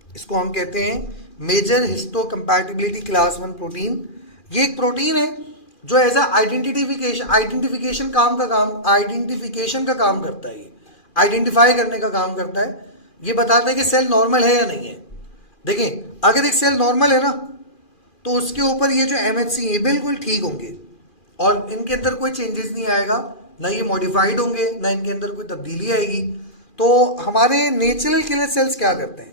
इसको हम कहते हैं मेजर हिस्टोकम्पैटिबिलिटी क्लास 1 प्रोटीन। ये एक प्रोटीन है जो एज आइडेंटिफिकेशन का काम करता है। ये आइडेंटिफाई करने का काम करता है, ये बताता है कि सेल नॉर्मल है या नहीं है। देखें, अगर एक सेल नॉर्मल है ना तो उसके ऊपर ये जो एमएचसी है बिल्कुल ठीक होंगे और इनके अंदर कोई चेंजेस नहीं आएगा, ना ये मॉडिफाइड होंगे, ना इनके अंदर कोई तब्दीली आएगी। तो हमारे नेचुरल किलर सेल्स क्या करते हैं,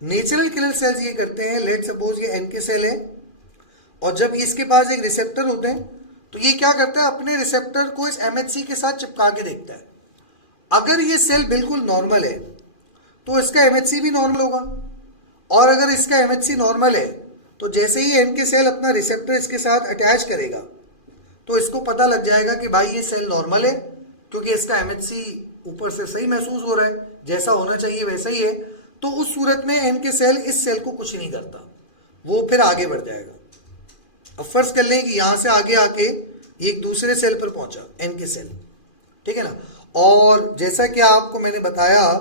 नेचुरल किलर सेल्स ये करते हैं, लेट सपोज ये एनके सेल है और जब इसके पास एक रिसेप्टर होते हैं तो ये क्या करता है, अपने रिसेप्टर को इस एमएचसी के साथ चिपका के देखता है। अगर ये सेल बिल्कुल नॉर्मल है तो इसका एमएचसी भी नॉर्मल होगा, और अगर इसका एमएचसी नॉर्मल है तो जैसे ही एनके सेल अपना रिसेप्टर इसके साथ अटैच करेगा तो इसको पता लग जाएगा कि भाई ये सेल नॉर्मल है, क्योंकि इसका एमएचसी ऊपर से सही महसूस हो रहा है, जैसा होना चाहिए वैसा ही है। तो उस सूरत में एन के सेल इस सेल को कुछ नहीं करता, वो फिर आगे बढ़ जाएगा। अब फर्ज कर लें कि यहां से आगे आके ये एक दूसरे सेल पर पहुंचा, एन के सेल, ठीक है ना। और जैसा कि आपको मैंने बताया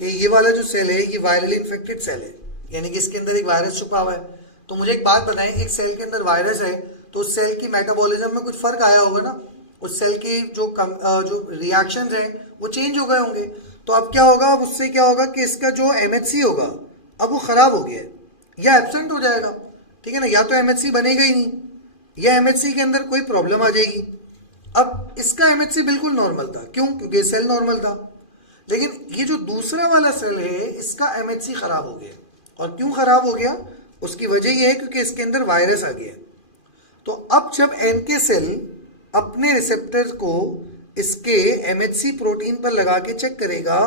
कि ये वाला जो सेल है ये वायरली इन्फेक्टेड सेल है, यानी कि इसके अंदर एक वायरस छुपा हुआ है। तो मुझे एक बात बताएं, एक सेल के अंदर वायरस है तो उस सेल की मेटाबॉलिज्म में कुछ फर्क आया होगा ना, उस सेल की जो रिएक्शंस हैं वो चेंज हो गए होंगे। तो अब क्या होगा, अब उससे क्या होगा कि इसका जो एमएचसी होगा अब वो खराब हो गया है या एब्सेंट हो जाएगा, ठीक है ना। या तो एमएचसी बनेगा ही नहीं या एमएचसी के अंदर कोई प्रॉब्लम आ जाएगी। अब इसका एमएचसी बिल्कुल नॉर्मल था, क्यों? क्योंकि सेल नॉर्मल था। लेकिन ये जो दूसरा वाला सेल है इसका एमएचसी खराब हो गया। और क्यों खराब हो गया? उसकी वजह यह है क्योंकि इसके अंदर वायरस आ गया। तो अब जब एनके सेल अपने रिसेप्टर को इसके एमएचसी प्रोटीन पर लगा के चेक करेगा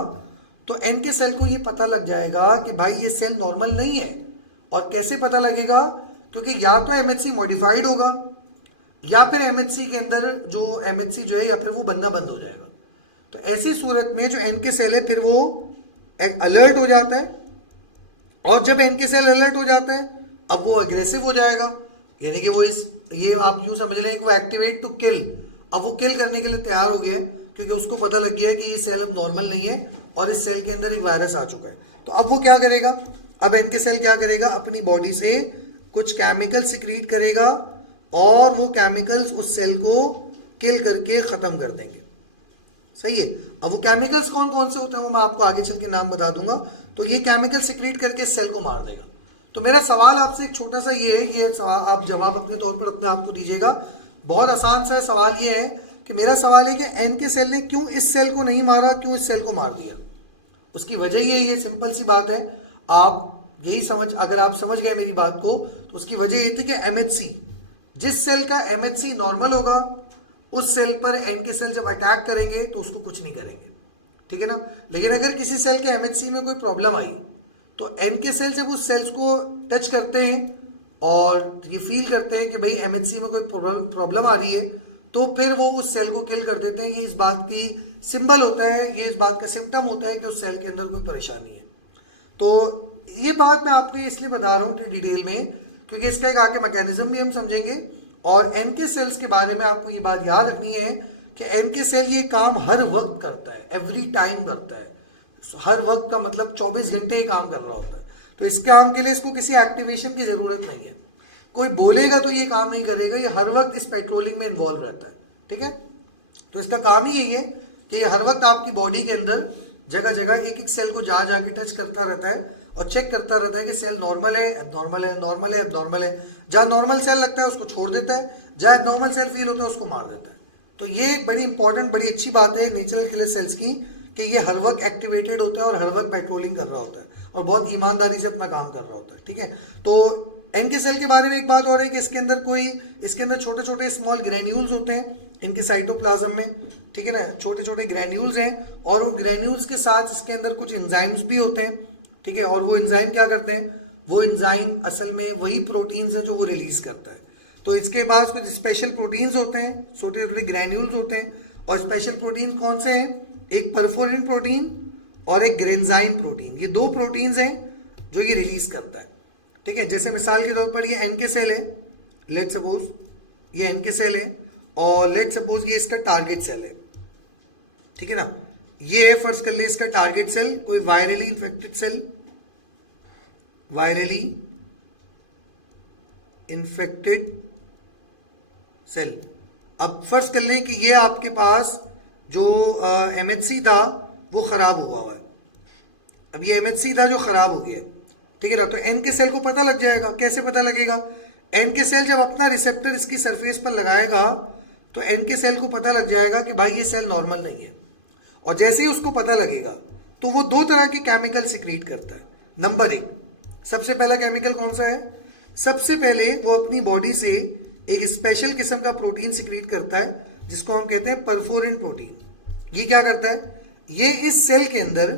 तो एनके सेल को ये पता लग जाएगा कि भाई ये सेल नॉर्मल नहीं है। और कैसे पता लगेगा? क्योंकि या तो एमएचसी मॉडिफाइड होगा या फिर एमएचसी के अंदर जो एमएचसी जो है या फिर वो बनना बंद हो जाएगा। तो ऐसी सूरत में जो एनके सेल है फिर वो अलर्ट हो जाता है। और जब एनके सेल अलर्ट हो जाता है अब वो अग्रेसिव हो जाएगा, यानी कि वो ये आप यूं समझ लें कि वो एक्टिवेट टू किल, अब वो किल करने के लिए तैयार हो गया है क्योंकि उसको पता लग गया है कि ये सेल अब नॉर्मल नहीं है और इस सेल के अंदर एक वायरस आ चुका है। तो अब वो क्या करेगा? अब एनके सेल क्या करेगा? अपनी बॉडी से कुछ केमिकल सिक्रीट करेगा और वो केमिकल्स उस सेल को किल करके खत्म कर देंगे। सही है। अब वो केमिकल्स कौन कौन से होते हैं वो मैं आपको आगे चल के नाम बता दूंगा। तो ये केमिकल सिक्रीट करके सेल को मार देगा। तो मेरा सवाल आपसे एक छोटा सा ये है, ये सवाल आप जवाब अपने तौर पर अपने आप को दीजिएगा। बहुत आसान सा सवाल ये है कि मेरा सवाल है कि एनके सेल ने क्यों इस सेल को नहीं मारा, क्यों इस सेल को मार दिया? उसकी वजह ये सिंपल सी बात है, आप यही समझ, अगर आप समझ गए मेरी बात को तो उसकी वजह ये थी कि एमएचसी, जिस सेल का एमएचसी नॉर्मल होगा उस सेल पर एनके सेल जब अटैक करेंगे तो उसको कुछ नहीं करेंगे, ठीक है ना। लेकिन अगर किसी सेल के एमएचसी में कोई प्रॉब्लम आई तो एनके सेल जब उस सेल्स को टच करते हैं और ये फील करते हैं कि भाई एमएचसी में कोई प्रॉब्लम आ रही है तो फिर वो उस सेल को किल कर देते हैं। ये इस बात की सिंबल होता है, ये इस बात का सिम्टम होता है कि उस सेल के अंदर कोई परेशानी है। तो ये बात मैं आपको इसलिए बता रहा हूँ डिटेल में क्योंकि इसका एक आगे मैकेनिज्म भी हम समझेंगे। और एनके सेल्स के बारे में आपको ये बात याद रखनी है कि एनके सेल ये काम हर वक्त करता है, एवरी टाइम करता है। हर वक्त का मतलब 24 घंटे ही काम कर रहा होता है। तो इस काम के लिए इसको किसी एक्टिवेशन की जरूरत नहीं है। कोई बोलेगा तो ये काम नहीं करेगा, ये हर वक्त इस पेट्रोलिंग में इन्वॉल्व रहता है, ठीक है। तो इसका काम ही यही है कि ये हर वक्त आपकी बॉडी के अंदर जगह जगह एक एक सेल को जा जाके टच करता रहता है और चेक करता रहता है कि सेल नॉर्मल है, एबनॉर्मल है, नॉर्मल है, एबनॉर्मल है। जहाँ नॉर्मल सेल लगता है उसको छोड़ देता है, जहाँ एबनॉर्मल सेल फील होता है उसको मार देता है। तो ये एक बड़ी इंपॉर्टेंट, बड़ी अच्छी बात है नेचुरल किलर सेल्स की कि ये हर वक्त एक्टिवेटेड होता है और हर वक्त पेट्रोलिंग कर रहा होता है और बहुत ईमानदारी से अपना काम कर रहा होता है, ठीक है। तो एनके सेल के बारे में एक बात और है कि इसके अंदर छोटे छोटे स्मॉल ग्रेन्यूल्स होते हैं इनके साइटोप्लाज्म में, ठीक है ना। छोटे छोटे ग्रेन्यूल्स हैं और उन ग्रेन्यूल्स के साथ इसके अंदर कुछ एंजाइम्स भी होते हैं, ठीक है। और वो एंजाइम क्या करते हैं? वो एंजाइम असल में वही प्रोटीन्स हैं जो वो रिलीज करता है। तो इसके पास कुछ स्पेशल प्रोटीन्स होते हैं, छोटे छोटे ग्रेन्यूल्स होते हैं। और स्पेशल प्रोटीन कौन से हैं? एक परफोरिन प्रोटीन और एक ग्रेन्जाइम प्रोटीन। ये दो प्रोटीन्स हैं जो ये रिलीज करता है, ठीक है। जैसे मिसाल के तौर पर ये एनके सेल है, लेट सपोज ये एनके सेल है और लेट सपोज ये इसका टारगेट सेल है, ठीक है ना। ये फर्ज कर ले इसका टारगेट सेल, कोई virally infected cell, virally infected cell. अब फर्ज कर लें कि ये आपके पास जो एमएचसी था वो खराब हुआ है। अब ये एमएचसी था जो खराब हो गया, ठीक है ना। तो एनके सेल को पता लग जाएगा। कैसे पता लगेगा? एनके सेल जब अपना रिसेप्टर इसकी सरफेस पर लगाएगा तो एनके सेल को पता लग जाएगा कि भाई ये सेल नॉर्मल नहीं है। और जैसे ही उसको पता लगेगा तो वो दो तरह के केमिकल सिक्रीट करता है। नंबर एक, सबसे पहला केमिकल कौन सा है? सबसे पहले वो अपनी बॉडी से एक स्पेशल किस्म का प्रोटीन सिक्रीट करता है जिसको हम कहते हैं परफोरिन प्रोटीन। ये क्या करता है? ये इस सेल के अंदर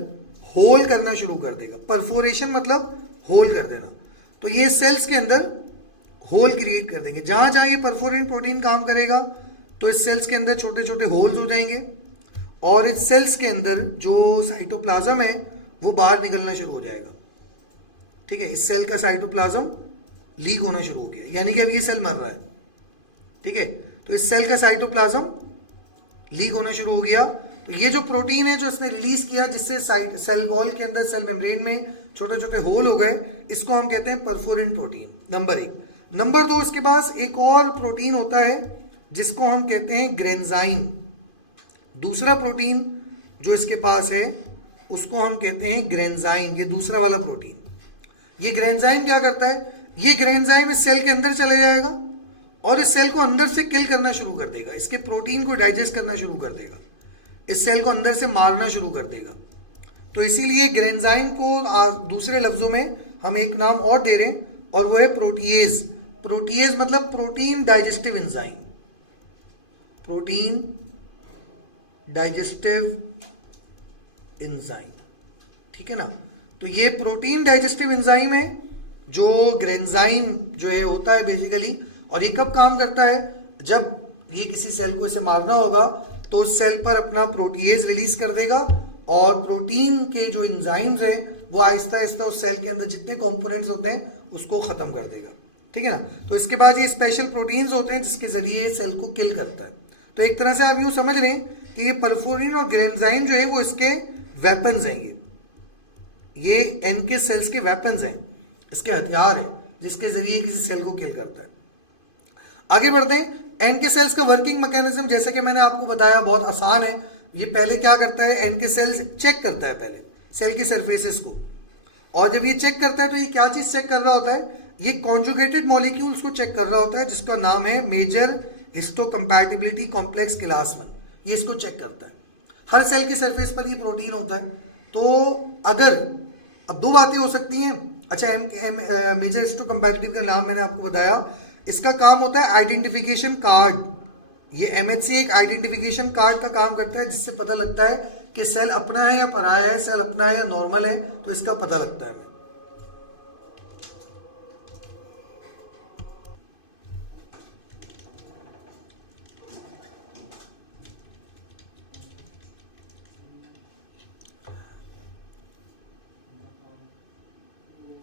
होल करना शुरू कर देगा। परफोरेशन मतलब होल कर देना। तो ये सेल्स के अंदर होल क्रिएट कर देंगे। जहां जहां ये परफोरिन प्रोटीन काम करेगा तो इस सेल्स के अंदर छोटे छोटे होल्स हो जाएंगे और इस सेल्स के अंदर जो साइटोप्लाज्म है वो बाहर निकलना शुरू हो जाएगा। ठीक है, इस सेल का साइटोप्लाज्म लीक होना शुरू हो गया, यानी कि अब ये सेल मर रहा है। ठीक है, तो इस सेल का साइटोप्लाज्म लीक होना शुरू हो गया। तो ये जो प्रोटीन है जो इसने रिलीज किया, जिससे सेल वॉल के अंदर, सेल मेम्ब्रेन में छोटे छोटे होल हो गए, इसको हम कहते हैं परफोरिन प्रोटीन, नंबर 1। नंबर 2, इसके पास एक और प्रोटीन होता है जिसको हम कहते हैं ग्रेन्जाइम। दूसरा प्रोटीन जो इसके पास है उसको हम कहते हैं ग्रेन्जाइम, ये दूसरा वाला प्रोटीन। ये ग्रेन्जाइम क्या करता है, ये ग्रेन्जाइम इस सेल के अंदर चले जाएगा और इस सेल को अंदर से किल करना शुरू कर देगा, इसके प्रोटीन को डाइजेस्ट करना शुरू कर देगा, इस सेल को अंदर से मारना शुरू कर देगा। तो इसीलिए ग्रेन्जाइम को दूसरे लफ्जों में हम एक नाम और दे रहे हैं और वो है प्रोटीएज। प्रोटीएज मतलब protein digestive enzyme, protein digestive enzyme. ठीक है ना, तो ये प्रोटीन डाइजेस्टिव एंजाइम है जो ग्रेन्जाइम जो है होता है बेसिकली। और ये कब काम करता है, जब ये किसी सेल को इसे मारना होगा तो उस सेल पर अपना प्रोटीएज रिलीज कर देगा और प्रोटीन के जो एंजाइम्स है वो आहिस्ता आहिस्ता उस सेल के अंदर जितने कंपोनेंट्स होते हैं उसको खत्म कर देगा। ठीक है ना, तो इसके बाद ये स्पेशल प्रोटीन्स होते हैं जिसके जरिए ये सेल को किल करता है। तो एक तरह से आप यूं समझ लें कि ये परफोरिन और ग्रेन्जाइम जो है वो इसके वेपन्स हैं, ये एनके सेल्स के वेपन्स हैं, इसके हथियार है जिसके जरिए किसी सेल को किल करता है। आगे बढ़ते हैं। एनके सेल्स का वर्किंग मैकेनिज्म जैसे कि मैंने आपको बताया बहुत आसान है। ये पहले क्या करता है, एनके सेल्स चेक करता है पहले सेल की सरफेसेस को, और जब ये चेक करता है तो ये क्या चीज चेक कर रहा होता है, ये कॉन्जुगेटेड मॉलिक्यूल्स को चेक कर रहा होता है जिसका नाम है मेजर हिस्टोकम्पैटिबिलिटी कॉम्प्लेक्स क्लास 1। ये इसको चेक करता है। हर सेल की सरफेस पर ये प्रोटीन होता है। तो अगर अब दो बातें हो सकती हैं। अच्छा, मेजर हिस्टोकम्पैटिबिलिटी का नाम मैंने आपको बताया, इसका काम होता है आइडेंटिफिकेशन कार्ड। ये एमएचसी एक आइडेंटिफिकेशन कार्ड का काम करता है जिससे पता लगता है कि सेल अपना है या पराया है, सेल अपना है या नॉर्मल है, तो इसका पता लगता है हमें।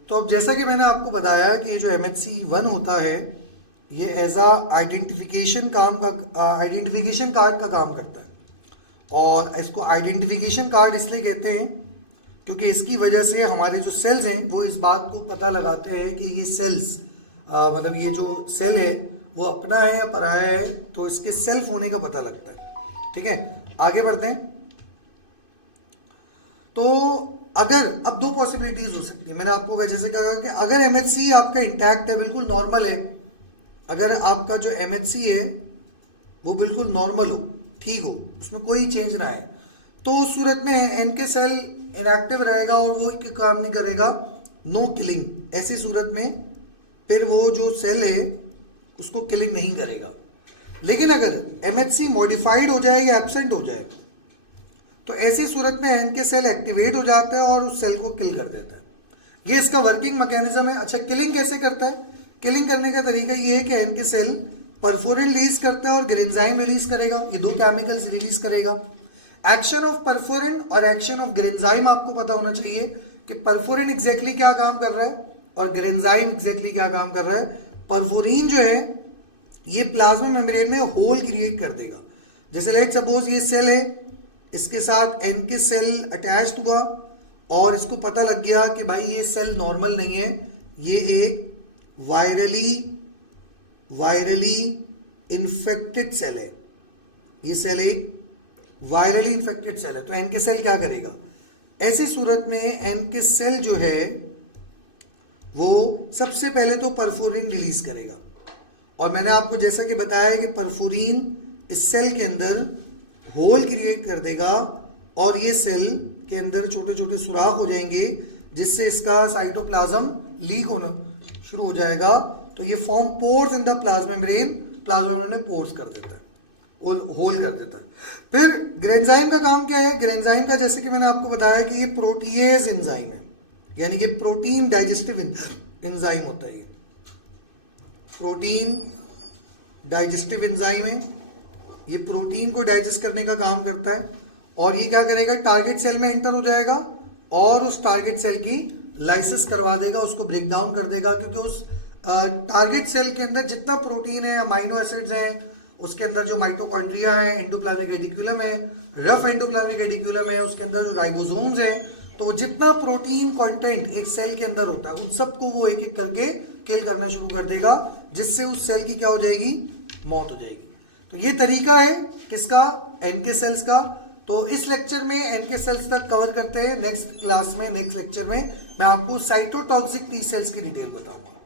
तो अब जैसा कि मैंने आपको बताया कि ये जो MHC1 होता है ये एज आ आइडेंटिफिकेशन कार्ड का काम करता है। और इसको आइडेंटिफिकेशन कार्ड इसलिए कहते हैं क्योंकि इसकी वजह से हमारे जो सेल्स हैं वो इस बात को पता लगाते हैं कि ये सेल्स मतलब ये जो सेल है वो अपना है या पराया है, तो इसके सेल्फ होने का पता लगता है। ठीक है, आगे बढ़ते हैं। तो अगर अब दो पॉसिबिलिटीज हो सकती है। मैंने आपको जैसे कहा कि अगर एमएचसी आपका इंटैक्ट है, बिल्कुल नॉर्मल है, अगर आपका जो एमएचसी है वो बिल्कुल नॉर्मल हो, ठीक हो, उसमें कोई चेंज ना है, तो उस सूरत में एनके सेल इनएक्टिव रहेगा और वो काम नहीं करेगा, नो किलिंग। ऐसी सूरत में फिर वो जो सेल है उसको किलिंग नहीं करेगा। लेकिन अगर एमएचसी मॉडिफाइड हो जाए या एब्सेंट हो जाए तो ऐसी सूरत में एनके सेल एक्टिवेट हो जाता है और उस सेल को किल कर देता है। ये इसका वर्किंग मैकेनिज्म है। अच्छा, किलिंग कैसे करता है? किलिंग करने का तरीका ये है कि एनके सेल परफोरिन रिलीज करता है और ग्रेन्जाइम रिलीज करेगा, ये दो केमिकल्स रिलीज करेगा। एक्शन ऑफ परफोरिन और एक्शन ऑफ ग्रेन्जाइम आपको पता होना चाहिए कि परफोरिन एग्जैक्टली क्या काम कर रहा है और ग्रेन्जाइम एग्जैक्टली क्या काम कर रहा है। परफोरिन जो है ये प्लाज्मा मेम्ब्रेन में होल क्रिएट कर देगा। जैसे लेट सपोज ये सेल है, इसके साथ एनके सेल अटैच्ड हुआ और इसको पता लग गया कि भाई ये सेल नॉर्मल नहीं है, ये एक वायरली इन्फेक्टेड सेल है, ये सेल एक वायरली इन्फेक्टेड सेल है। तो एनके सेल क्या करेगा? ऐसी सूरत में एनके सेल जो है वो सबसे पहले तो परफोरिन रिलीज करेगा। और मैंने आपको जैसा कि बताया कि परफोरिन इस सेल के अंदर होल क्रिएट कर देगा और ये सेल के अंदर छोटे छोटे सुराख हो जाएंगे जिससे इसका साइटोप्लाज्म लीक होना शुरू हो जाएगा। तो ये form pores in the plasma membrane, plasma membrane में पोर्स कर देता है, होल कर देता है। फिर ग्रेन्जाइम का काम क्या है? ग्रेन्जाइम का जैसे कि मैंने आपको बताया कि ये प्रोटीएज एंजाइम है, यानी कि प्रोटीन डाइजेस्टिव एंजाइम होता है। ये प्रोटीन डाइजेस्टिव एंजाइम है, ये प्रोटीन को डाइजेस्ट करने का काम करता है। और ये क्या करेगा? टारगेट सेल में एंटर हो जाएगा और उस टारगेट सेल की लाइसिस करवा देगा, उसको ब्रेक डाउन कर देगा, क्योंकि उस टारगेट सेल के अंदर जितना प्रोटीन है, अमाइनो एसिड्स हैं, उसके अंदर जो माइटोकॉन्ड्रिया है, एंडोप्लाज्मिक रेटिकुलम है, रफ एंडोप्लाज्मिक रेटिकुलम है, उसके अंदर जो राइबोसोम्स हैं, तो जितना प्रोटीन कंटेंट एक सेल के अंदर होता है उन सबको वो एक एक करके किल करना शुरू कर देगा, जिससे उस सेल की क्या हो जाएगी, मौत हो जाएगी। तो ये तरीका है किसका, एनके सेल्स का। तो इस लेक्चर में एनके सेल्स तक कवर करते हैं। नेक्स्ट क्लास में, नेक्स्ट लेक्चर में मैं आपको साइटोटॉक्सिक टी सेल्स की डिटेल बताऊंगा।